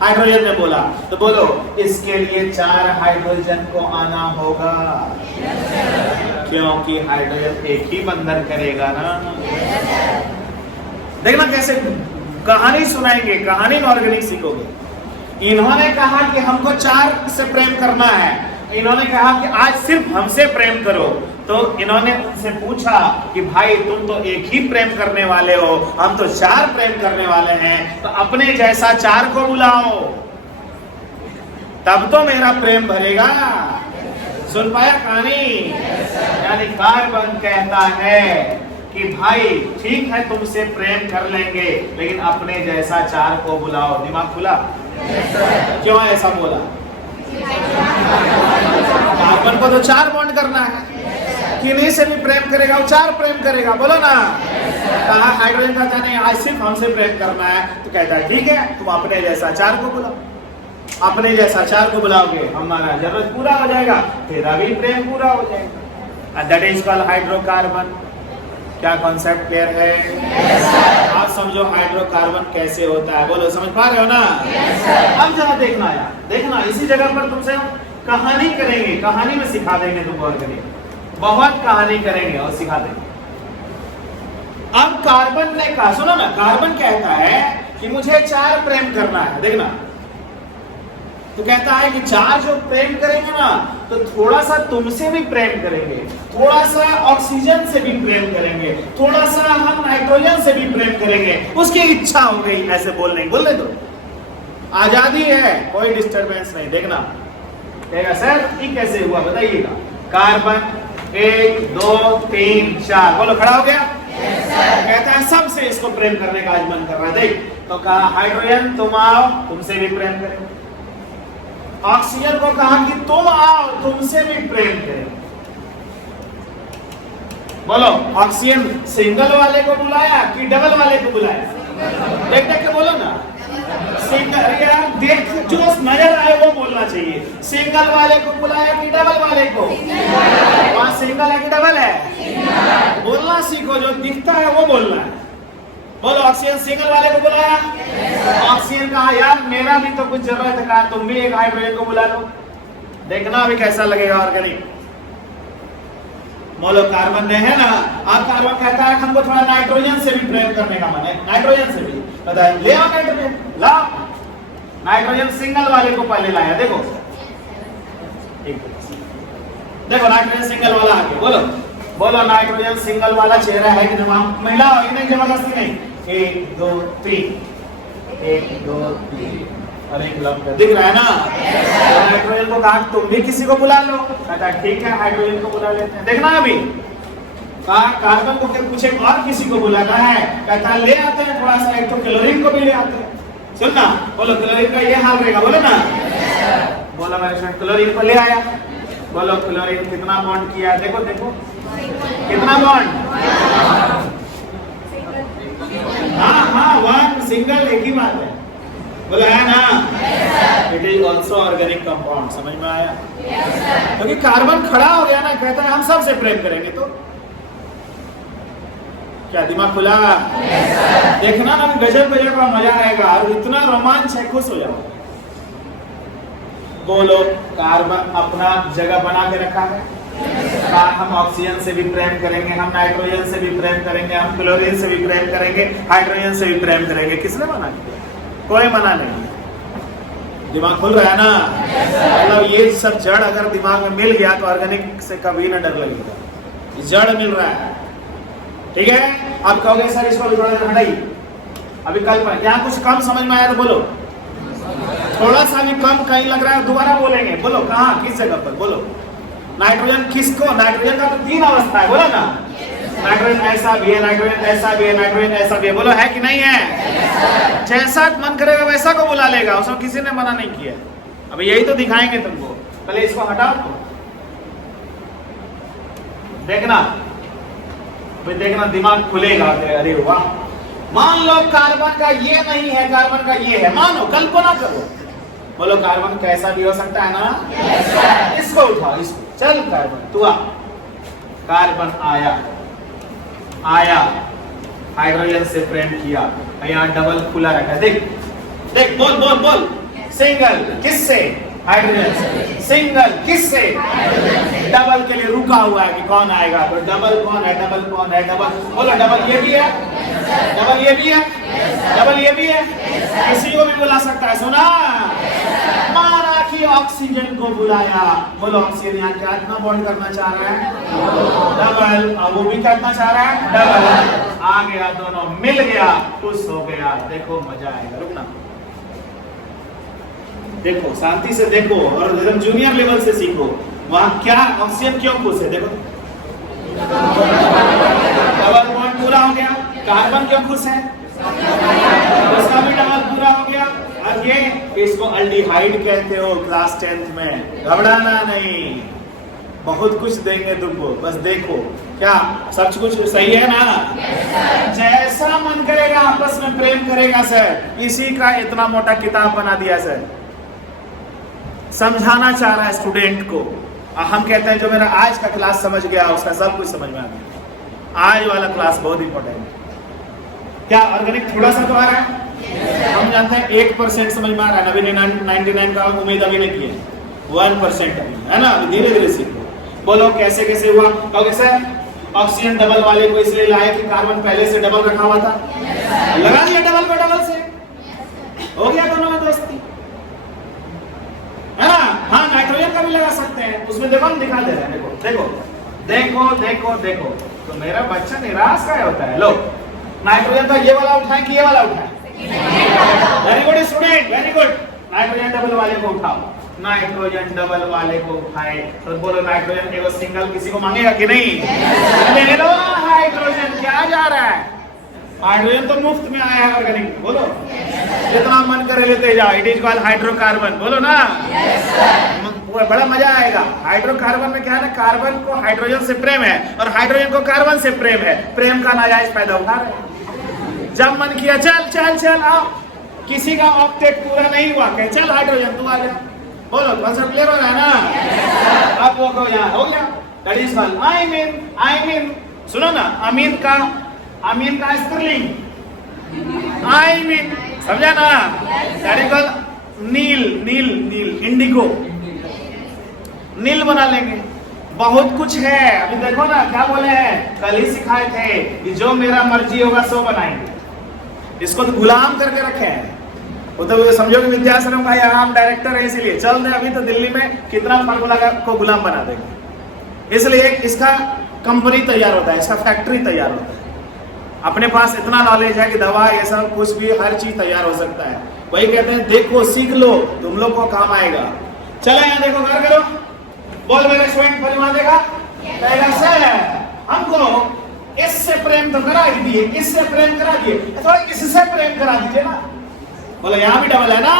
हाइड्रोजन ने बोला, तो बोलो इसके लिए 4 हाइड्रोजन को आना होगा, क्योंकि हाइड्रोजन एक ही बंधन करेगा ना। देखना कैसे कहानी सुनाएंगे, कहानी में ऑर्गेनिक सीखोगे। इन्होंने कहा कि हमको 4 से प्रेम करना है, इन्होंने कहा कि आज सिर्फ हमसे प्रेम करो। तो इन्होंने उनसे पूछा कि भाई तुम तो एक ही प्रेम करने वाले हो, हम तो 4 प्रेम करने वाले हैं, तो अपने जैसा 4 को बुलाओ, तब तो मेरा प्रेम भरेगा। सुन पाया कहानी? यानी कार्बन कहता है कि भाई ठीक है तुमसे प्रेम कर लेंगे, लेकिन अपने जैसा 4 को बुलाओ। दिमाग खुला? क्यों ऐसा बोला? कार्बन को तो 4 बॉन्ड करना है, किन्हीं से भी प्रेम करेगा वो 4 प्रेम करेगा, बोलो ना। कहा हाइड्रोजन कहता नहीं आज सिर्फ हमसे प्रेम करना है, तो कहता है ठीक है तुम अपने जैसा 4 को बुलाओ, अपने जैसा 4 को बुलाओगे हमारा जरूरत पूरा हो जाएगा, तेरा भी प्रेम पूरा हो जाएगा। That is called hydrocarbon. क्या कॉन्सेप्ट क्लियर है? आप समझो हाइड्रोकार्बन कैसे होता है, बोलो समझ पा रहे हो ना? अब जरा देखना यार, देखना इसी जगह पर तुमसे कहानी करेंगे, कहानी में सिखा देंगे तुमको ऑर्गेनिक, बहुत कहानी करेंगे और सिखा देंगे। अब कार्बन ने कहा, सुनो ना, कार्बन कहता है कि मुझे 4 प्रेम करना है। देखना, तो कहता है कि 4 जो प्रेम करेंगे ना, तो थोड़ा सा तुमसे भी प्रेम करेंगे, थोड़ा सा ऑक्सीजन से भी प्रेम करेंगे, थोड़ा सा हम नाइट्रोजन से भी प्रेम करेंगे। उसकी इच्छा हो गई ऐसे बोलने दो, आजादी है, कोई डिस्टरबेंस नहीं। देखना कहेगा सर ये कैसे हुआ बताइएगा। कार्बन 1 2 3 4 बोलो, खड़ा हो गया। कहता है सबसे इसको प्रेम करने का आज मन कर रहा है। देख, तो कहा हाइड्रोजन तुम आओ, तुमसे भी प्रेम करें। ऑक्सीजन को कहा कि तुम आओ, तुमसे भी प्रेम करें। बोलो ऑक्सीजन सिंगल वाले को बुलाया कि डबल वाले को बुलाया? देख के बोलो ना, सिंगल, देख जो नजर आए वो बोलना चाहिए। सिंगल वाले को बुलाया कि डबल वाले को? वहां सिंगल है कि डबल है? बोलना सीखो, जो दिखता है वो बोलना है। बोलो ऑक्सीजन सिंगल वाले को बुलाया, ऑक्सीजन कहा यार मेरा भी तो कुछ जरूरत है, कहा तुम भी एक हाइड्रोजन को बुला लो, देखना अभी कैसा लगेगा ऑर्गेनिक। बोलो कार्बन ने है ना, आप कार्बन कहता है हमको थोड़ा नाइट्रोजन से भी प्रेम करने का मन है, नाइट्रोजन से भी बताया, ले आओ नाइट्रोजन, लाओ। नाइट्रोजन सिंगल वाले को पहले लाया, देखो देखो नाइट्रोजन सिंगल वाला आ गया। बोलो बोलो नाइट्रोजन सिंगल वाला चेहरा है कि जमा महिला हो, नहीं जबरदस्ती नहीं। 1 2 3 1 2 3 और एक लंब दिख रहा है ना। तो हाइड्रोजन को कहा तुम भी किसी को बुला लो, कहता ठीक है हाइड्रोजन को बुला लेते हैं। देखना अभी कहा कार्बन को पूछे और किसी को बुलाना है, कहता ले आते हैं थोड़ा सा, एक तो क्लोरीन को भी ले आते हैं। सुनना बोलो क्लोरीन का ये हाल रहेगा, बोलो ना। बोला मेरे फ्रेंड क्लोरीन को ले आया, बोलो क्लोरीन कितना बॉन्ड किया, देखो देखो कितना बॉन्ड। हाँ 1 सिंगल, एक ही बात है, बोला है ना। It is also organic compound, समझ में आया? क्योंकि कार्बन खड़ा हो गया ना, कहता है हम सबसे प्रेम करेंगे। तो क्या दिमाग खुला? देखना ना गजब गजब का मजा आएगा और इतना रोमांच है, खुश हो जाओ। बोलो कार्बन अपना जगह बना के रखा है, हम ऑक्सीजन से भी प्रेम करेंगे, हम नाइट्रोजन से भी प्रेम करेंगे, हम क्लोरीन से भी प्रेम करेंगे, हाइड्रोजन से भी प्रेम करेंगे। किसने मना किया? कोई मना नहीं। दिमाग खुल रहा है ना? मतलब ये सब जड़ अगर दिमाग में मिल गया तो ऑर्गेनिक से कभी ना डर लगेगा, जड़ मिल रहा है। ठीक है, आप कहोगे सर इसको भी थोड़ा देर हटाइए, अभी कल पर यहाँ कुछ कम समझ में आया तो बोलो, थोड़ा सा भी कम कहीं लग रहा है दोबारा बोलेंगे। बोलो कहाँ, किस जगह पर? बोलो नाइट्रोजन किसको? नाइट्रोजन का तो 3 अवस्था है, बोलो ना। नाइट्रोजन ऐसा भी है, नाइट्रोजन ऐसा भी है, नाइट्रोजन ऐसा भी है, बोलो है कि नहीं है? जैसा मन करेगा वैसा को बुला लेगा, उसमें किसी ने मना नहीं किया। अब यही तो दिखाएंगे तुमको, पहले इसको हटाओ तो देखना, देखना दिमाग खुलेगा। अरे वाह, मान लो कार्बन का ये नहीं है, कार्बन का ये है, मानो कल्पना करो। बोलो कार्बन कैसा भी हो सकता है ना। इसको उठाओ, इसको, चल कार्बन तू आ। कार्बन आया हाइड्रोजन से प्रेम किया, यहाँ डबल खुला रखा है, देख देख, बोल बोल बोल। सिंगल किससे? हाइड्रोजन से। सिंगल किससे? डबल के लिए रुका हुआ है कि कौन आएगा, तो डबल कौन है? डबल कौन है? डबल बोलो, डबल ये भी है, डबल ये भी है, डबल ये भी है, किसी को भी बुला सकता है। सुना? माना कि ऑक्सीजन को बुलाया, बोलो ऑक्सीजन यहाँ क्या इतना बॉन्ड करना चाह रहा है? डबल, अब वो भी करना चाह रहा है डबल। आ गया, दोनों मिल गया, खुश हो गया। देखो मजा आएगा, रुकना देखो, शांति से देखो और एकदम जूनियर लेवल से सीखो। वहां क्या ऑक्सीजन क्यों खुश है? देखो डबल बॉन्ड पूरा हो गया। कार्बन क्यों खुश है? उसका भी डबल पूरा हो गया। और ये इसको अल्डिहाइड कहते हो क्लास 10th में, घबराना नहीं, बहुत कुछ देंगे तुमको, बस देखो क्या सब कुछ सही है ना। जैसा मन करेगा आपस में प्रेम करेगा सर, इसी का इतना मोटा किताब बना दिया सर, समझाना चाह रहा है स्टूडेंट को। हम कहते हैं जो मेरा आज का क्लास समझ गया उसका सब कुछ समझ में आ गया। आज वाला क्लास बहुत इंपॉर्टेंट है। क्या ऑर्गेनिक थोड़ा सा तो आ रहा है? हम जानते हैं 1% समझ में आ रहा है, अभी 99 का उम्मीद अभी नहीं किए, 1% अभी है ना, अभी धीरे धीरे सीखो। बोलो कैसे कैसे हुआ? कहोगे सर ऑक्सीजन डबल वाले को इसलिए लाए कि कार्बन पहले से डबल रखा हुआ था, लगा दिया डबल को डबल से, हो गया दोनों में दोस्ती, है ना। हाँ नाइट्रोजन का भी लगा सकते हैं, उसमें देखो हम दिखा दे रहे हैं, देखो देखो देखो देखो देखो। तो मेरा बच्चा निराश का होता है। लो नाइट्रोजन का ये वाला उठाए कि ये वाला उठाए? Very good student, very good. Nitrogen double वाले को उठाओ, नाइट्रोजन डबल वाले को उठाए। तो बोलो नाइट्रोजन एगो सिंगल किसी को मांगेगा कि नहीं? ले लो हाइड्रोजन, क्या जा रहा है? हाइड्रोजन तो मुफ्त में आया है ऑर्गेनिक, बोलो जितना मन करे लेते जाओ। इट इज कॉल्ड हाइड्रोकार्बन, बोलो ना। बड़ा मजा आएगा। हाइड्रोकार्बन में क्या है ना, कार्बन को हाइड्रोजन से प्रेम है और हाइड्रोजन को कार्बन से प्रेम है, प्रेम का नाजायज फायदा उठा रहे। जब मन किया चल चल चल आओ, किसी का ऑक्टेट पूरा नहीं हुआ, कहे चल हाइड्रोजन तू आ जा, बोलो कॉन्सेप्ट क्लियर है ना। अब वो को यहाँ हो गया, that is called amine. सुनो ना, अमीन का स्त्रीलिंग आई मीन, समझा ना। दैट इज कॉल्ड नील, इंडिगो, नील बना लेंगे। बहुत कुछ है, अभी देखो ना क्या बोले हैं, कल ही सिखाए थे कि जो मेरा मर्जी होगा सो बनाएंगे। इसको तो गुलाम करके रखे हैं। वो तो समझो कि विद्याश्रम भाई हम डायरेक्टर है, इसीलिए चल रहे। अभी तो दिल्ली में कितना फार्मूला को गुलाम बना देंगे, इसलिए इसका कंपनी तैयार होता है, इसका फैक्ट्री तैयार होता है। अपने पास इतना नॉलेज है कि दवा ये सब कुछ भी हर चीज तैयार हो सकता है। वही कहते हैं देखो सीख लो, तुम लोग को काम आएगा। चलो यहाँ देखो, घर करो, बोल मेरे स्टूडेंट परिवार देखा कहेगा सर हमको इससे प्रेम तो करा ही दिए, इससे प्रेम करा दिए, थोड़ा इससे प्रेम करा दीजिए ना। बोलो यहाँ भी डबल है ना,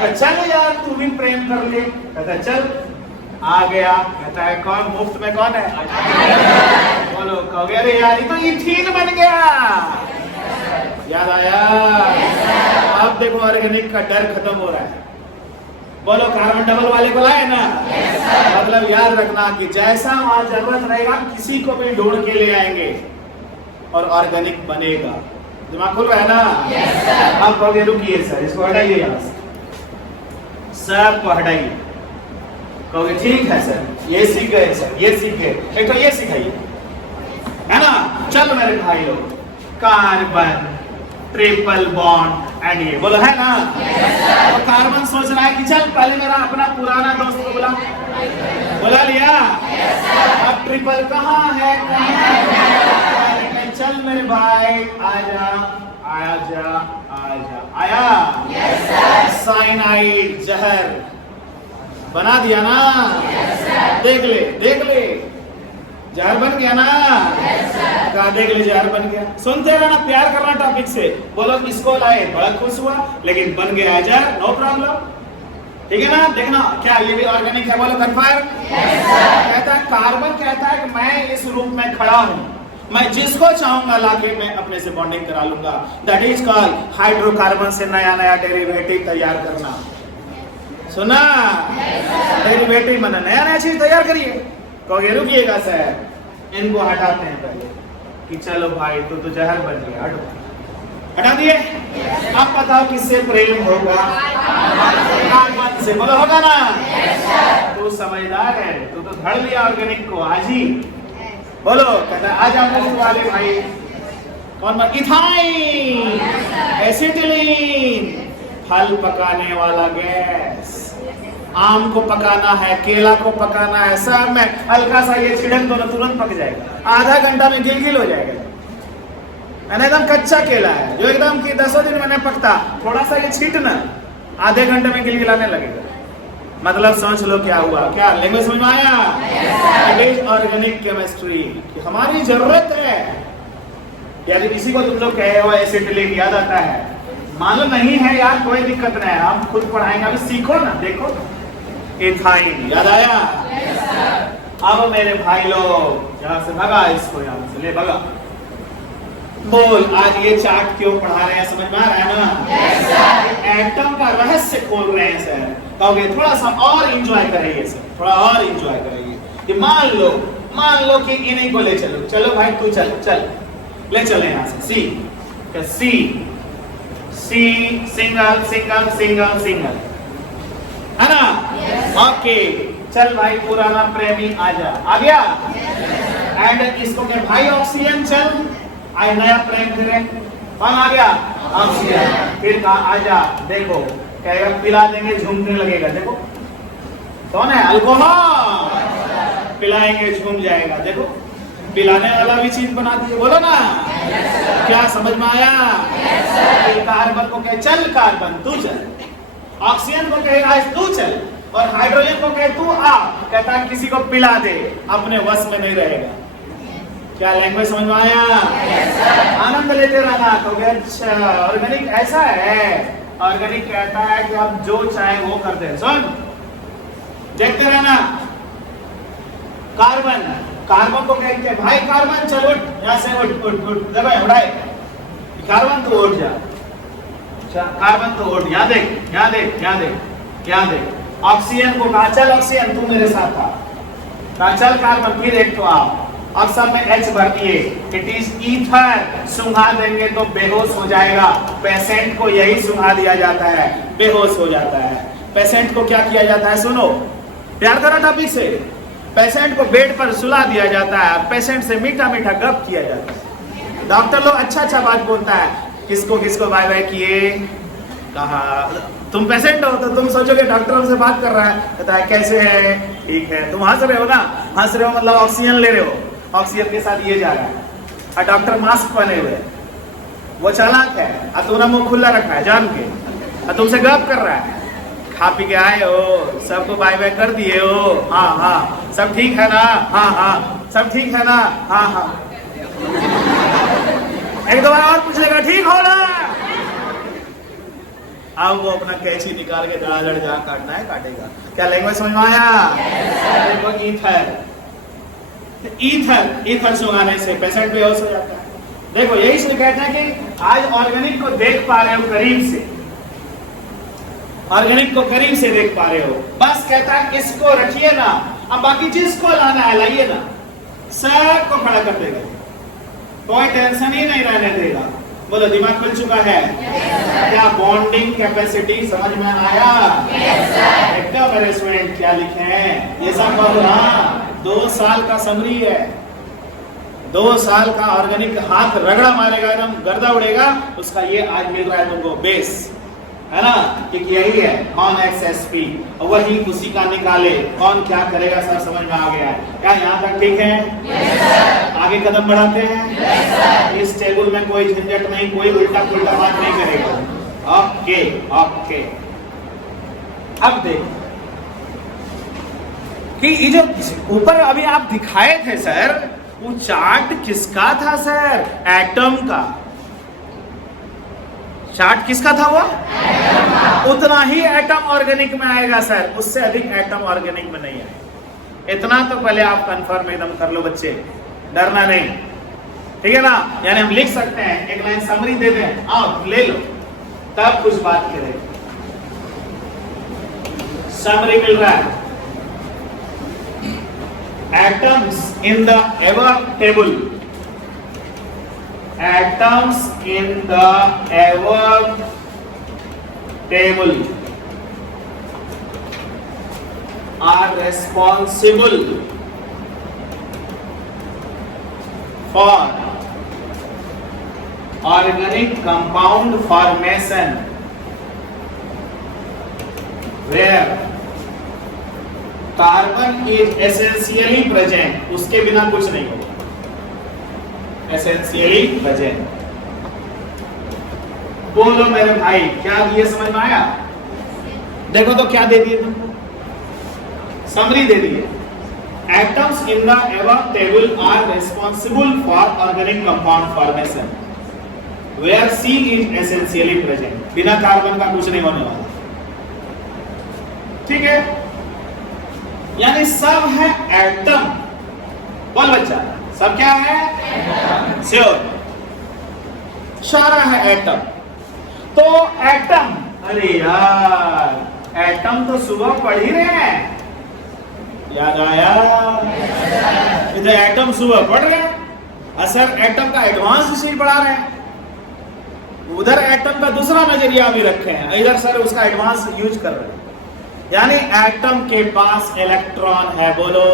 तो चल यार तू भी प्रेम कर ले। कहता चल आ गया। कहता है कौन मुफ्त में कौन है? बोलो कहोगे अरे यार ये तो इथीन बन गया। याद आया? अब देखो ऑर्गेनिक का डर खत्म हो रहा है। बोलो कार्बन डबल वाले को लाए ना। मतलब याद रखना कि जैसा वहां जरूरत रहेगा किसी को भी ढूंढ के ले आएंगे और ऑर्गेनिक बनेगा। दिमाग खुल रहा है ना? अब कहोगे रुकिए सर इसको हटाइए यहाँ से, सबको हटाइए। कहोगे ठीक है सर, ये सीख गए सर, ये सीख गए, एक तो ये सिखाइए, है ना। चलो मेरे भाई लोग, कार्बन ट्रिपल बॉन्ड एंड ये बोलो है ना। तो कार्बन सोच रहा है कि चल पहले मेरा अपना पुराना दोस्त को बुला लिया। अब ट्रिपल कहाँ है? चल मेरे भाई आजा आजा आजा। आया? साइनाइड जहर बना दिया ना। देख ले देख ले, जहर बन गया ना। कहा देख ले जहर बन गया। सुनते रहना, प्यार करना टॉपिक से। बोलो इसको लाए बड़ा खुश हुआ, लेकिन बन गया जहर, नो प्रॉब्लम, ठीक है ना। देखना क्या ये भी ऑर्गेनिक है? बोलो कन्फर्म। कहता है कार्बन कहता है कि मैं इस रूप में खड़ा हूं, मैं जिसको चाहूंगा लाके मैं अपने से बॉन्डिंग करा लूंगा। दैट इज कॉल्ड हाइड्रोकार्बन से नया नया डेरिवेटिव तैयार करना। सुना? डेरिवेटिव माने नया नया चीज तैयार करिए। कहोगे रुकिएगा सर, इनको हटाते हैं पहले कि चलो भाई तो जहर बन गया, हटो, हटा दिए। अब बताओ किससे प्रेम होगा? कार्बन से। बोलो होगा ना। तू समझदार है, तू तो धड़ लिया ऑर्गेनिक को आज ही। बोलो कहता आजा मुफ्त वाले भाई। कौन? इथाइन, एसिटिलीन, फल पकाने वाला गैस। आम को पकाना है, केला को पकाना है, सब में हल्का सा ये छिड़क दो ना तुरंत पक जाएगा। आधा घंटा में गिल हो जाएगा। एकदम कच्चा केला है जो एकदम कि 10 दिन में नहीं पकता, थोड़ा सा ये छीटना आधे घंटे में गिलगिलाने लगेगा। मतलब समझ लो क्या हुआ। क्या लैंग्वेज समझ में आया? इट इज ऑर्गेनिक केमिस्ट्री, हमारी जरूरत है। यदि किसी को तुम लोग कहे हो एसिटिलीन याद आता है, मालूम नहीं है यार कोई दिक्कत नहीं है, हम खुद पढ़ाएंगे, अभी सीखो ना, देखो। इथाइन याद आया? अब मेरे भाई लोग यहाँ से भगा, इसको यहाँ से ले भगा। बोल आज ये चार्ट क्यों पढ़ा रहे हैं, समझ में आ रहा है ना? एटम का रहस्य खोल रहे हैं सर। कहोगे थोड़ा सा और एंजॉय करेंगे सर, थोड़ा और एंजॉय करेंगे कि मान लो कि इन्हीं को ले चलो। चलो भाई तू चल चल ले चले यहाँ से। सी सिंगल सिंगल सिंगल सिंगल, है ना? ओके चल भाई पुराना प्रेमी आजा, आ गया। एंड इसको क्या भाई ऑक्सीजन, चल आए नया प्रेम करें। कौन आ गया? ऑक्सीजन। फिर कहा आजा, देखो कहेगा पिला देंगे, झूमने लगेगा। देखो कौन है? अल्कोहल। पिलाएंगे झूम जाएगा। देखो पिलाने वाला भी चीज बना दिए। बोलो ना क्या समझ में आया? कार्बन को कहे चल कार्बन तू चल, ऑक्सीजन को कहेगा तू चल, और हाइड्रोजन को कहे तू आ। कहता है किसी को पिला दे, अपने वश में नहीं रहेगा। क्या लैंग्वेज समझ में आया? आनंद लेते रहना। तो अच्छा ऑर्गेनिक ऐसा है, ऑर्गेनिक कहता है कि आप जो चाहे वो करते हैं। सुन देखते रहना। कार्बन को कहते हैं भाई कार्बन चल उठ यहाँ से, उठ उठाए कार्बन तो उठ जा, कार्बन तो उठ, यहाँ देख। ऑक्सीजन को कहा चल ऑक्सीजन तू मेरे साथ था, कहा चल कार्बन, फिर एक तो आप अब सब में H भर दिए। It is ether. सुंघा देंगे तो बेहोश हो जाएगा। पेशेंट को यही सुंघा दिया जाता है, बेहोश हो जाता है। पेशेंट को क्या किया जाता है? सुनो प्यार करो टॉपिक से। पेशेंट को बेड पर सुला दिया जाता है, पेशेंट से मीठा मीठा गप किया जाता है। डॉक्टर लोग अच्छा बात बोलता है, किसको बाय बाय किए, कहा तुम पेशेंट हो तो तुम सोचोगे डॉक्टर हमसे बात कर रहा है, कहता है कैसे है, ठीक है। तुम हंस रहे हो ना, हंस रहे हो मतलब ऑक्सीजन ले रहे हो, ऑक्सीजन के साथ ये जा रहा है, और डॉक्टर मास्क पहने हुए, वो चालाक है और तूने मुंह खुला रखा है जान के, और तुमसे गप कर रहा है। खा पी के आए हो, सबको बाय बाय कर दिए हो, हाँ हाँ सब ठीक है ना, हाँ हाँ सब ठीक है ना, हाँ हाँ। एक दो बार और पूछ लेगा, ठीक हो ना? अब वो अपना कैंची निकाल के धड़ाधड़ जहाँ काटना है काटेगा। क्या लैंग्वेज समझ में आया? देखो ईथर ईथर सुंघाने से पेशेंट बेहोश हो जाता है। देखो यही इसलिए कहते हैं कि आज ऑर्गेनिक को देख पा रहे हो करीब से, ऑर्गेनिक को करीब से देख पा रहे हो। बस कहता है इसको रखिए ना, अब बाकी जिसको लाना है लाइए ना, सबको खड़ा कर देगा, कोई टेंशन ही नहीं रहने देगा। बोलो दिमाग खुल चुका है? क्या बॉन्डिंग कैपेसिटी समझ में आया? एकदम मेरे स्टूडेंट क्या लिखे हैं ये सब बोलो। हाँ 2 साल का समरी है, 2 साल का ऑर्गेनिक हाथ रगड़ा मारेगा एकदम गर्दा उड़ेगा उसका, ये आज मिल रहा है तुमको बेस, है ना? क्योंकि यही है कौन XSP, वही उसी का निकाले कौन क्या करेगा सब समझ में आ गया है। क्या यहाँ तक ठीक है? yes, आगे कदम बढ़ाते हैं। yes, इस टेबल में कोई झंझट नहीं, कोई उल्टा पुल्टा बात नहीं करेगा। Okay okay. अब देखो कि ये जो ऊपर अभी आप दिखाए थे सर, वो चार्ट किसका था सर? एटम का। चार्ट किसका था वो? उतना ही एटम ऑर्गेनिक में आएगा सर, उससे अधिक एटम ऑर्गेनिक में नहीं आएगा। इतना तो पहले आप कंफर्म एकदम कर लो बच्चे, डरना नहीं, ठीक है ना? यानी हम लिख सकते हैं, एक लाइन समरी दे दें, आओ ले लो, तब कुछ बात करें। समरी मिल रहा है, atoms in the ever table, atoms in the above table are responsible for organic compound formation where carbon is essentially present, उसके बिना कुछ नहीं होगा, एसेंशियली प्रेजेंट। बोलो मेरे भाई क्या ये समझ में आया? देखो तो क्या दे दिए तुमको, समरी दे दिए, atoms in the above table are responsible for organic compound formation where C is essentially present. बिना कार्बन का कुछ नहीं होने वाला, ठीक है? यानी सब है एटम। बोल बच्चा, सब क्या है? श्योर, सारा है एटम। तो एटम, अरे यार एटम तो सुबह पढ़ ही रहे हैं, याद आया? इधर एटम सुबह पढ़ रहे हैं, असर एटम का एडवांस इसलिए पढ़ा रहे हैं, उधर एटम का दूसरा नजरिया भी रखे हैं, इधर सर उसका एडवांस यूज कर रहे हैं। यानी एटम के पास इलेक्ट्रॉन है, बोलो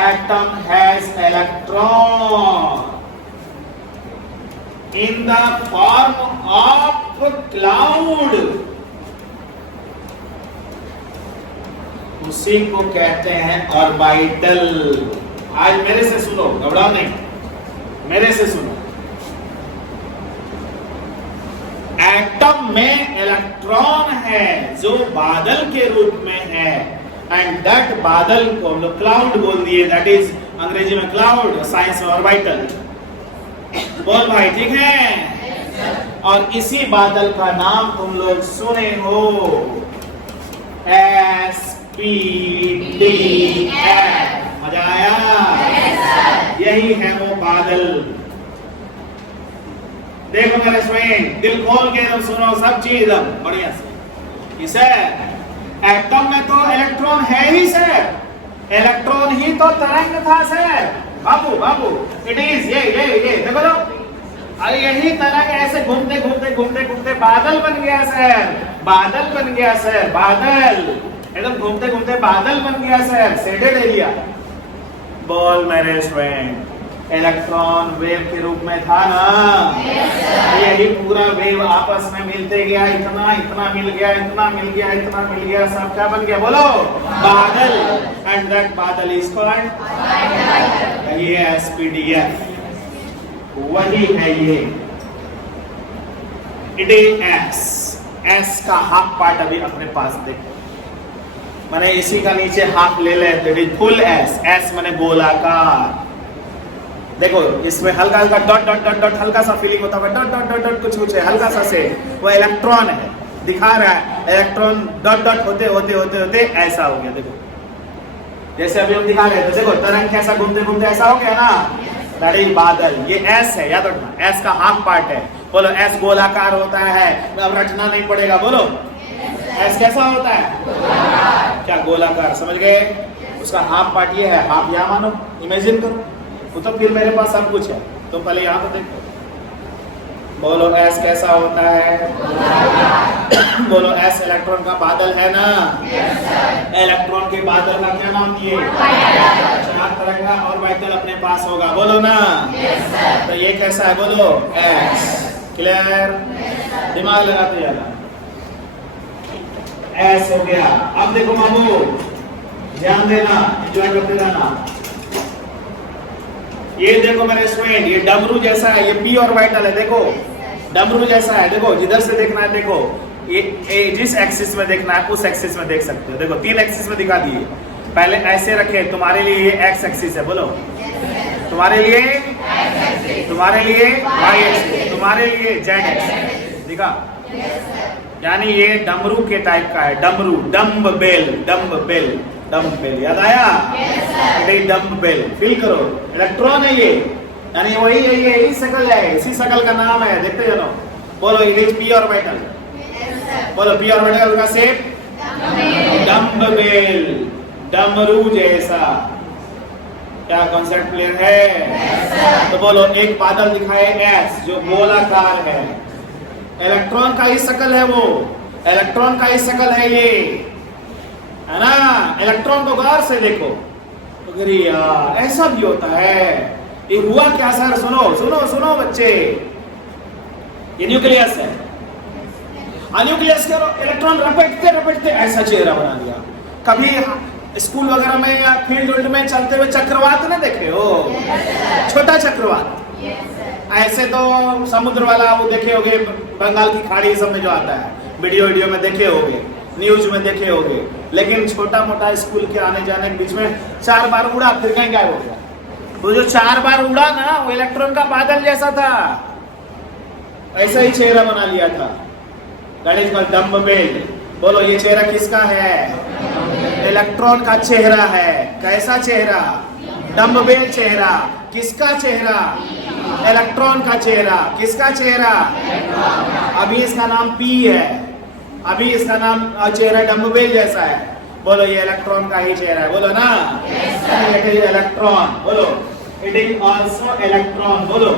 atom has electron in the form of cloud, उसी को कहते हैं ऑर्बिटल। आज मेरे से सुनो, घबराओ नहीं, मेरे से सुनो। एटम में इलेक्ट्रॉन है जो बादल के रूप में है, एंड दैट बादल को हम लोग क्लाउड बोल दिए, दैट इज अंग्रेजी में क्लाउड, साइंस में ऑर्बिटल। बोल भाई ठीक है? और इसी बादल का नाम तुम लोग सुने हो, SPDF। मजा आया? यही है वो बादल। देखो मेरे स्टूडेंट, दिल खोल के एकदम सुनो, सब चीज एकदम बढ़िया से। इसे एटम में तो इलेक्ट्रॉन है ही सर, इलेक्ट्रॉन ही तो तरंग था sir. Babu Babu it is ये देखो लो, अरे यही तरंग ऐसे घूमते घूमते घूमते घूमते बादल बन गया सर, बादल बन गया सर, बादल एकदम घूमते घूमते बादल बन गया सर, शेडेड एरिया। बोल मेरे स्टूडेंट, इलेक्ट्रॉन वेव के रूप में था ना? यही पूरा वेव आपस में मिलते गया, इतना इतना मिल गया, इतना मिल गया, इतना मिल गया, सब क्या बन गया? बोलो बादल। एंड दैट बादल इज कॉल्ड, ये SPDF। वही है ये। It is S. एस का हाफ पार्ट अभी अपने पास देखो, मैंने इसी का नीचे हाफ ले ले तो it is full S. S मैंने गोलाकार। देखो इसमें हल्का हल्का डॉट डॉट डॉट डॉट हल्का सा फीलिंग होता है, डॉट डॉट डॉट डॉट कुछ कुछ है हल्का सा से, वो इलेक्ट्रॉन है, दिखा रहा है इलेक्ट्रॉन डॉट डॉट होते होते होते होते ऐसा हो गया। देखो जैसे अभी हम दिखा रहे थे, देखो तरंग कैसा घूमते घूमते ऐसा हो गया ना, दैट इज बादल। ये एस है, याद रखना एस का हाफ पार्ट है। बोलो एस गोलाकार होता है, अब रटना नहीं पड़ेगा, बोलो एस कैसा होता है, क्या गोलाकार, समझ गए। उसका हाफ पार्ट ये है, हाफ यहाँ मानो, इमेजिन करो, वो तो फिर मेरे पास सब कुछ है, तो पहले यहाँ तो देखो। बोलो एस कैसा होता है, बोलो एस इलेक्ट्रॉन का बादल है ना, इलेक्ट्रॉन के बादल का क्या नाम दिए, चार तरह का ऑर्बिटल अपने पास होगा, बोलो ना। तो ये कैसा है, बोलो एस। क्लियर, दिमाग लगाते जाना। एस हो गया। अब देखो बाबू ध्यान देना, एंजॉय करते रहना। ये देखो मेरे स्टूडेंट, ये डमरू जैसा है, ये पी ऑर्बिटल है, देखो डमरू जैसा है। देखो जिधर से देखना है, देखो ये जिस एक्सिस में देखना है उस एक्सिस में देख सकते हो। देखो 3 एक्सिस में दिखा दिए, पहले ऐसे रखे, तुम्हारे लिए ये एक्स एक्सिस है, बोलो तुम्हारे लिए, तुम्हारे लिए वाई एक्सिस, तुम्हारे लिए जेड एक्सिस, दिखा। यानी ये डमरू के टाइप का है, डमरू, dumbbell, dumbbell, dumbbell, याद आया, डम्ब बेल, फील करो, इलेक्ट्रॉन है ये, यानी वही है, ये यही शकल है, इसी शकल का नाम है, देखते जानो। बोलो इट इज पी ऑर्बिटल, बोलो पी ऑर्बिटल का शेप डम्ब बेल, डमरू जैसा। क्या कॉन्सेप्ट क्लियर है। तो बोलो एक बादल दिखाए एस जो गोलाकार है, इलेक्ट्रॉन का ही शकल है, वो इलेक्ट्रॉन का ही शकल है ये, है ना। इलेक्ट्रॉन को गौर से देखो, अरे यार ऐसा भी होता है। ये हुआ क्या सर, सुनो सुनो सुनो बच्चे, ये न्यूक्लियस है, न्यूक्लियस के इलेक्ट्रॉन रपटते रपटते ऐसा चेहरा बना दिया। कभी स्कूल वगैरह में या फील्ड में चलते हुए चक्रवात ना देखे हो, छोटा चक्रवात, ऐसे तो समुद्र वाला वो देखे होगे, बंगाल की खाड़ी सब में जो आता है, वीडियो में देखे होगे, न्यूज में देखे होगे। लेकिन छोटा मोटा स्कूल के आने जाने के बीच में 4 बार उड़ा, फिर कहीं गायब हो गया। वो जो 4 बार उड़ा ना, वो इलेक्ट्रॉन का बादल जैसा था, ऐसा ही चेहरा बना लिया था, that is called dumbbell. बोलो ये चेहरा किसका है, इलेक्ट्रॉन का चेहरा है। कैसा चेहरा, डम्ब बेल चेहरा। किसका चेहरा, इलेक्ट्रॉन का चेहरा। किसका चेहरा, अभी इसका नाम पी है, अभी इसका नाम चेहरा डम्ब बेल जैसा है। बोलो ये इलेक्ट्रॉन का ही चेहरा है, बोलो ना, इट इज इलेक्ट्रॉन, बोलो इट इज आल्सो इलेक्ट्रॉन, बोलो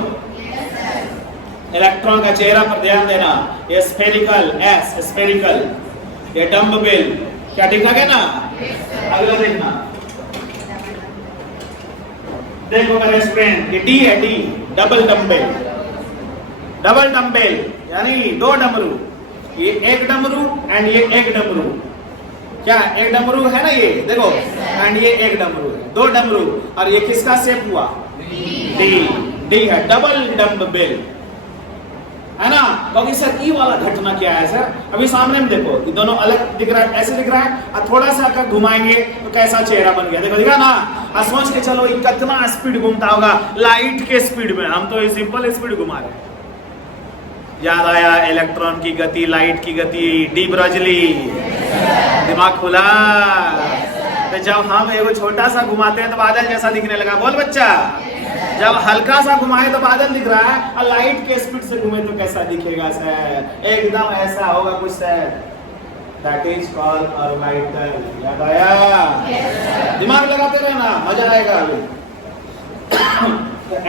इलेक्ट्रॉन का चेहरा पर ध्यान देना। ये स्फेरिकल, एस स्फेरिकल, ये डम्ब बेल, क्या ठीक लगे ना। अगला देखना, देखो मेरे स्टूडेंट, ये डी है, D double dumbbell, double dumbbell यानी 2 डमरू, ये एक डमरू एंड ये एक डमरू। क्या एक डमरू है ना ये, देखो, एंड ये एक डमरू है, 2 डमरू। और ये किसका शेप हुआ, डी, डी है, डबल डम्बेल, है ना। क्योंकि सर ई वाला घटना क्या है सर, अभी सामने में देखो, ये दोनों अलग दिख रहा है, ऐसे दिख रहा है, और थोड़ा सा अगर घुमाएंगे तो कैसा चेहरा बन गया, देखो दिखा ना। सोच के चलो ये कितना स्पीड घूमता होगा, लाइट के स्पीड में, हम तो सिंपल स्पीड घुमा रहे हैं। याद आया इलेक्ट्रॉन की गति, लाइट की गति, डी ब्रॉजली, दिमाग खुला। तो जब हम एगो छोटा सा घुमाते हैं तो बादल जैसा दिखने लगा, बोल बच्चा। जब हल्का सा घुमाए तो बादल दिख रहा है, और लाइट के स्पीड से घूमे तो कैसा दिखेगा सर, एकदम ऐसा होगा कुछ sir, that is called orbital. याद आया, दिमाग लगाते रहना, मजा आएगा अभी।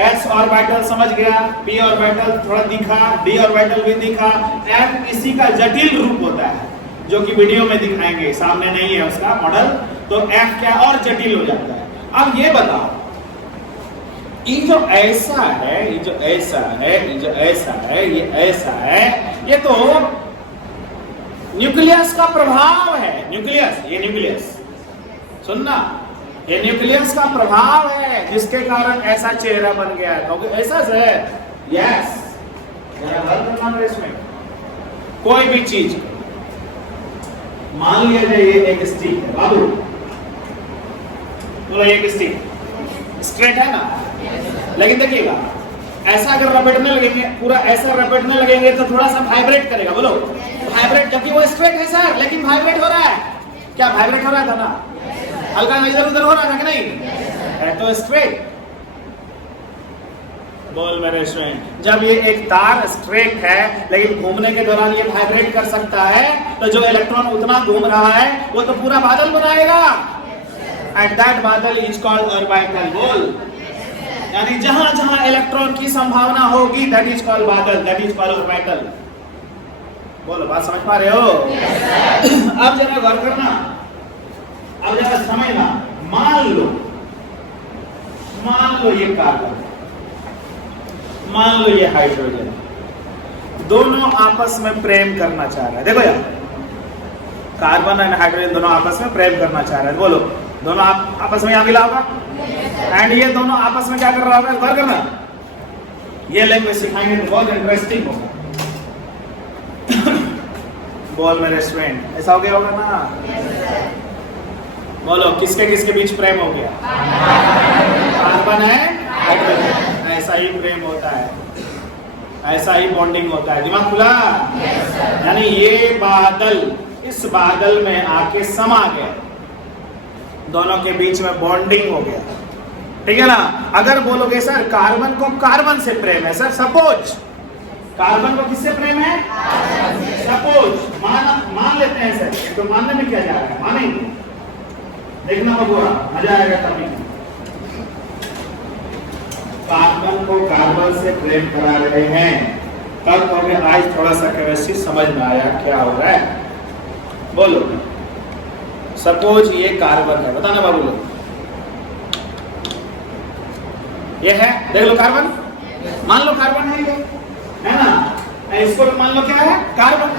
एस ऑर्बिटल समझ गया, पी ऑर्बिटल थोड़ा दिखा, डी ऑर्बिटल भी दिखा, एफ इसी का जटिल रूप होता है जो कि वीडियो में दिखाएंगे, सामने नहीं है उसका मॉडल, तो एफ क्या और जटिल हो जाता है। अब ये बताओ, ये जो ऐसा है, ये जो ऐसा है, ये जो ऐसा है, ये ऐसा है, ये तो न्यूक्लियस का प्रभाव है। न्यूक्लियस, ये न्यूक्लियस सुनना, ये न्यूक्लियस का प्रभाव है जिसके कारण ऐसा चेहरा बन गया है। ऐसा सर, यस, इसमें कोई भी चीज मान लिया जाए ये एक स्टिक है बाबू, तो एक स्टिक स्ट्रेट है ना, लेकिन देखिएगा ऐसा अगर रपटने लगेंगे, पूरा ऐसा रपटने लगेंगे तो थोड़ा सा वाइब्रेट करेगा, बोलो वाइब्रेट, जबकि वो स्ट्रेट है सर, लेकिन वाइब्रेट हो रहा है। क्या वाइब्रेट हो रहा था ना, हल्का इधर उधर हो रहा था कि नहीं, है तो स्ट्रेट। बोल मेरे स्टूडेंट, जब ये एक तार स्ट्रेट है लेकिन घूमने के दौरान ये वाइब्रेट कर सकता है, तो जो इलेक्ट्रॉन उतना घूम रहा है वो तो पूरा बादल बनाएगा, एंड दैट बादल इज कॉल्ड ऑर्बिटल। बोल, यानी जहां जहां इलेक्ट्रॉन की संभावना होगी दैट इज कॉल्ड बादल, दैट इज कॉल्ड ऑर्बिटल। बोलो, बात समझ पा रहे हो? अब जरा गौर करना, अब जरा समझना। मान लो ये कार्बन, मान लो ये हाइड्रोजन, दोनों आपस में प्रेम करना चाह रहा है। देखो यार, कार्बन एंड हाइड्रोजन दोनों आपस में प्रेम करना चाह रहे हैं। बोलो, दोनों आपस में यहां मिला होगा, एंड ये दोनों आपस में क्या कर रहा होगा, गौर करना। ये लैंग्वेज सिखाएंगे तो बहुत इंटरेस्टिंग होगा। बोल मेरे स्टूडेंट, ऐसा हो गया होगा ना? बोलो, किसके किसके बीच प्रेम हो गया? कार्बन है हाइड्रोजन, ऐसा ही प्रेम होता है, ऐसा ही बॉन्डिंग होता है। दिमाग खुला? यानी ये बादल इस बादल में आके समा गया, दोनों के बीच में बॉन्डिंग हो गया, ठीक है ना। अगर बोलोगे सर कार्बन को कार्बन से प्रेम है, सर सपोज कार्बन को किससे प्रेम है? सपोज मान लेते हैं सर, तो मानने में क्या जा रहा है, मानेंगे, देखना होगा, मजा आएगा कभी। कार्बन को कार्बन से प्रेम करा रहे हैं, तब तो हमें आज थोड़ा सा केमिस्ट्री समझ में आया क्या हो रहा है। बोलो, सपोज ये कार्बन है, बताना बाबू लोग, ये है, देख लो कार्बन, मान लो कार्बन है, ये है ना, इसको मान लो क्या है, कार्बन।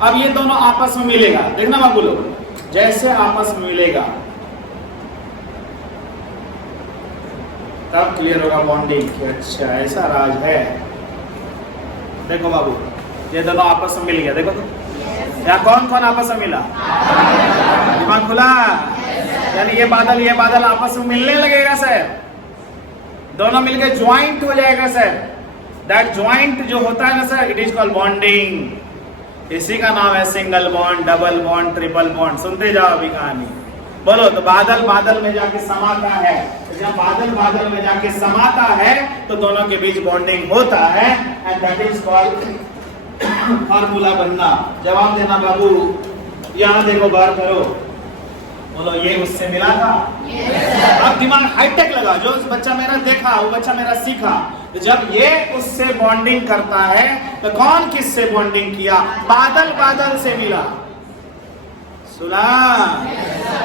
अब ये दोनों आपस में मिलेगा, देखना बाबू लोग, जैसे आपस में मिलेगा तब क्लियर होगा बॉन्डिंग कि अच्छा ऐसा राज है। देखो बाबू, ये दोनों आपस में मिल गया, देखो तो यहाँ कौन कौन आपस में मिला, दिमाग खुला? यानी ये बादल आपस में मिलने लगेगा सर, दोनों मिलकर ज्वाइंट हो जाएगा सर। दैट ज्वाइंट जो होता है ना sir, it is called bonding. इसी का नाम है single bond, double bond, triple bond. सुनते जाओ अभी कहानी। बोलो, तो बादल में जाके समाता है, जब बादल में जाके समाता है तो दोनों के बीच बॉन्डिंग होता है, and that is called formula बनना। जवाब देना बाबू, यहां देखो, गौर करो। बोलो, ये उससे मिला था? अब दिमाग हाईटेक लगा, जो बच्चा मेरा देखा वो बच्चा मेरा सीखा। तो जब ये उससे बॉन्डिंग करता है तो कौन किससे बॉन्डिंग किया? बादल से मिला, सुना?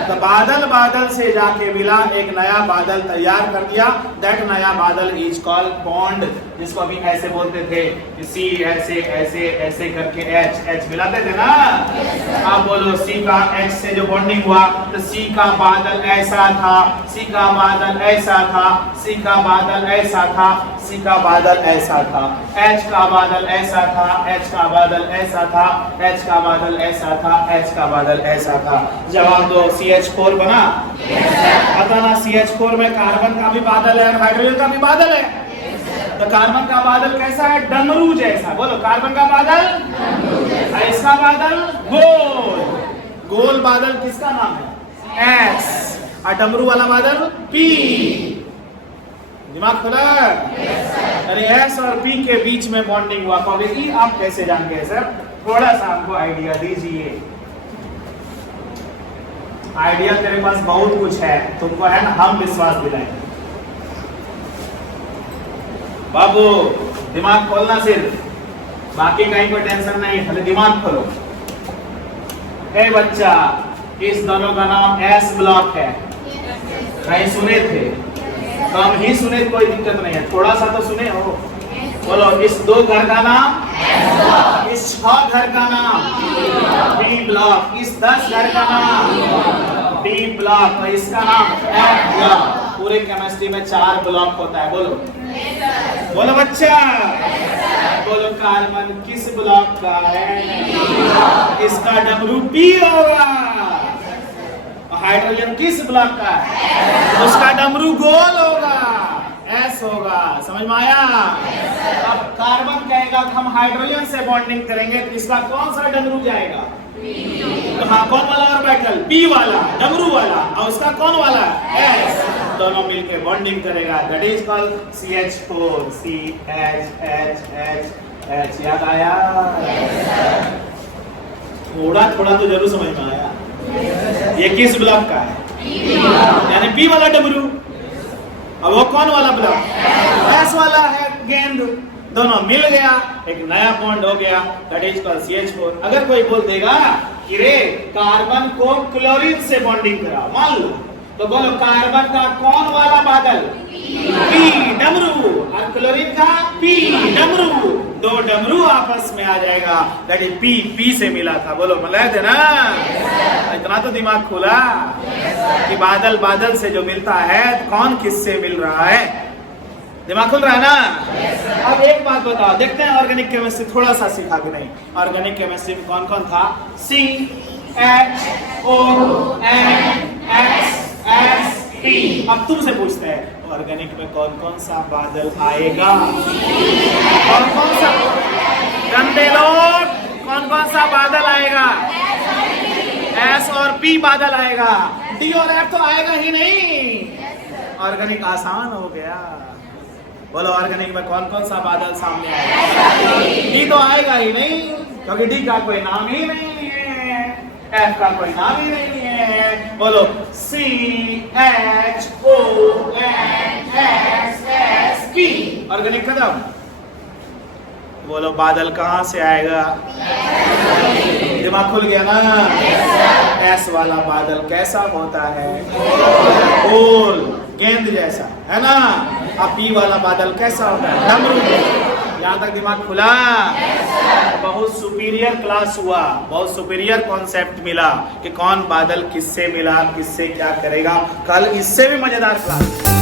तो बादल से जाके मिला, एक नया बादल तैयार कर दिया। दैट नया बादल इज कॉल्ड बॉन्ड, जिसको अभी ऐसे बोलते थे, सी ऐसे ऐसे ऐसे करके एच मिलाते थे ना। अब बोलो, सी का एच से जो बॉन्डिंग हुआ, तो सी का बादल ऐसा था, सी का बादल ऐसा था, सी का बादल ऐसा था, सी का बादल ऐसा था, एच का बादल ऐसा था, एच का बादल ऐसा था, एच का बादल ऐसा था, एच का बादल ऐसा था। जवाब दो, CH4 बना? पता ना, CH4 में कार्बन का भी बादल है और हाइड्रोजन का भी बादल है। तो कार्बन का बादल कैसा है? डमरू जैसा। बोलो, कार्बन का बादल ऐसा बादल, गोल बादल किसका नाम है? S, और डमरू वाला बादल P। दिमाग खुला? अरे S और P के बीच में बॉन्डिंग हुआ, कहोगे आप कैसे जान गए सर? थोड़ा सा आपको आइडिया दीजिए। आइडिया तेरे पास बहुत कुछ है, तुमको है ना, हम विश्वास दिलाएंगे। बाबू, दिमाग खोलना सिर्फ, बाकी कहीं कोई टेंशन नहीं, खाली दिमाग खोलो। ए बच्चा, इस दोनों का नाम S ब्लॉक है, कहीं सुने थे? कम ही सुने, कोई दिक्कत नहीं है, थोड़ा सा तो सुने हो। बोलो, इस 2 घर का नाम, इस 6 घर का नाम B ब्लॉक, इस 10 घर का नाम डी ब्लॉक, इसका नाम एफ ब्लॉक। पूरे केमिस्ट्री में 4 ब्लॉक होता है, बोलो बोलो बच्चा, बोलो कार्बन किस ब्लॉक का है? इसका डमरू पी होगा। हाइड्रोजन किस ब्लॉक का है? उसका डमरू गोल होगा, एस होगा। समझ में आया? अब कार्बन कहेगा कि हम हाइड्रोजन से बॉन्डिंग करेंगे, तो इसका कौन सा डमरू जाएगा? हाँ, कौन वाला ऑर्बिटल? पी वाला, डमरू वाला। और उसका कौन वाला? एस। दोनों मिलके बॉन्डिंग करेगा, that is called CH4, CH। याद आया? थोड़ा थोड़ा तो जरूर समझ में आया। ये किस ब्लॉक का है? यानी पी वाला डमरू। अब वो कौन वाला ब्लॉक? एस वाला है गेंद। दोनों मिल गया, एक नया बॉन्ड हो गया, दैट इज कॉल्ड CH4। अगर कोई बोल देगा कि रे कार्बन को क्लोरीन से बॉन्डिंग करा, मान लो, तो बोलो कार्बन का कौन वाला बादल? पी डमरू। और क्लोरीन का पी डमरू। 2 डमरू आपस में आ जाएगा, दैट इज पी से मिला था। बोलो मिला थे ना? इतना तो दिमाग खुला कि बादल बादल से जो मिलता है, कौन किससे मिल रहा है? दिमाग खुल रहा है ना? अब एक बात बताओ, देखते हैं ऑर्गेनिक केमिस्ट्री थोड़ा सा सीखा कि नहीं। ऑर्गेनिक केमिस्ट्री में कौन कौन था? CHONXSP। अब तुमसे पूछते हैं, ऑर्गेनिक में कौन कौन सा बादल आएगा? कौन कौन सा? गंदे लोग, कौन कौन सा बादल आएगा? S और P बादल आएगा, D और F तो आएगा ही नहीं। ऑर्गेनिक आसान हो गया। बोलो ऑर्गेनिक में कौन कौन सा बादल सामने आएगा? डी तो आएगा ही नहीं, क्योंकि डी का कोई नाम ही नहीं है, एफ का कोई नाम ही नहीं है। बोलो CHONXSP। ऑर्गेनिक खत्म। बोलो बादल कहां से आएगा? दिमाग खुल गया ना? एस वाला बादल कैसा होता है? गोल, गेंद जैसा, है ना? अब पी वाला बादल कैसा होता है? डमरू। यहाँ तक दिमाग खुला? बहुत सुपीरियर क्लास हुआ, बहुत सुपीरियर कॉन्सेप्ट मिला कि कौन बादल किससे मिला, किससे क्या करेगा। कल इससे भी मजेदार क्लास।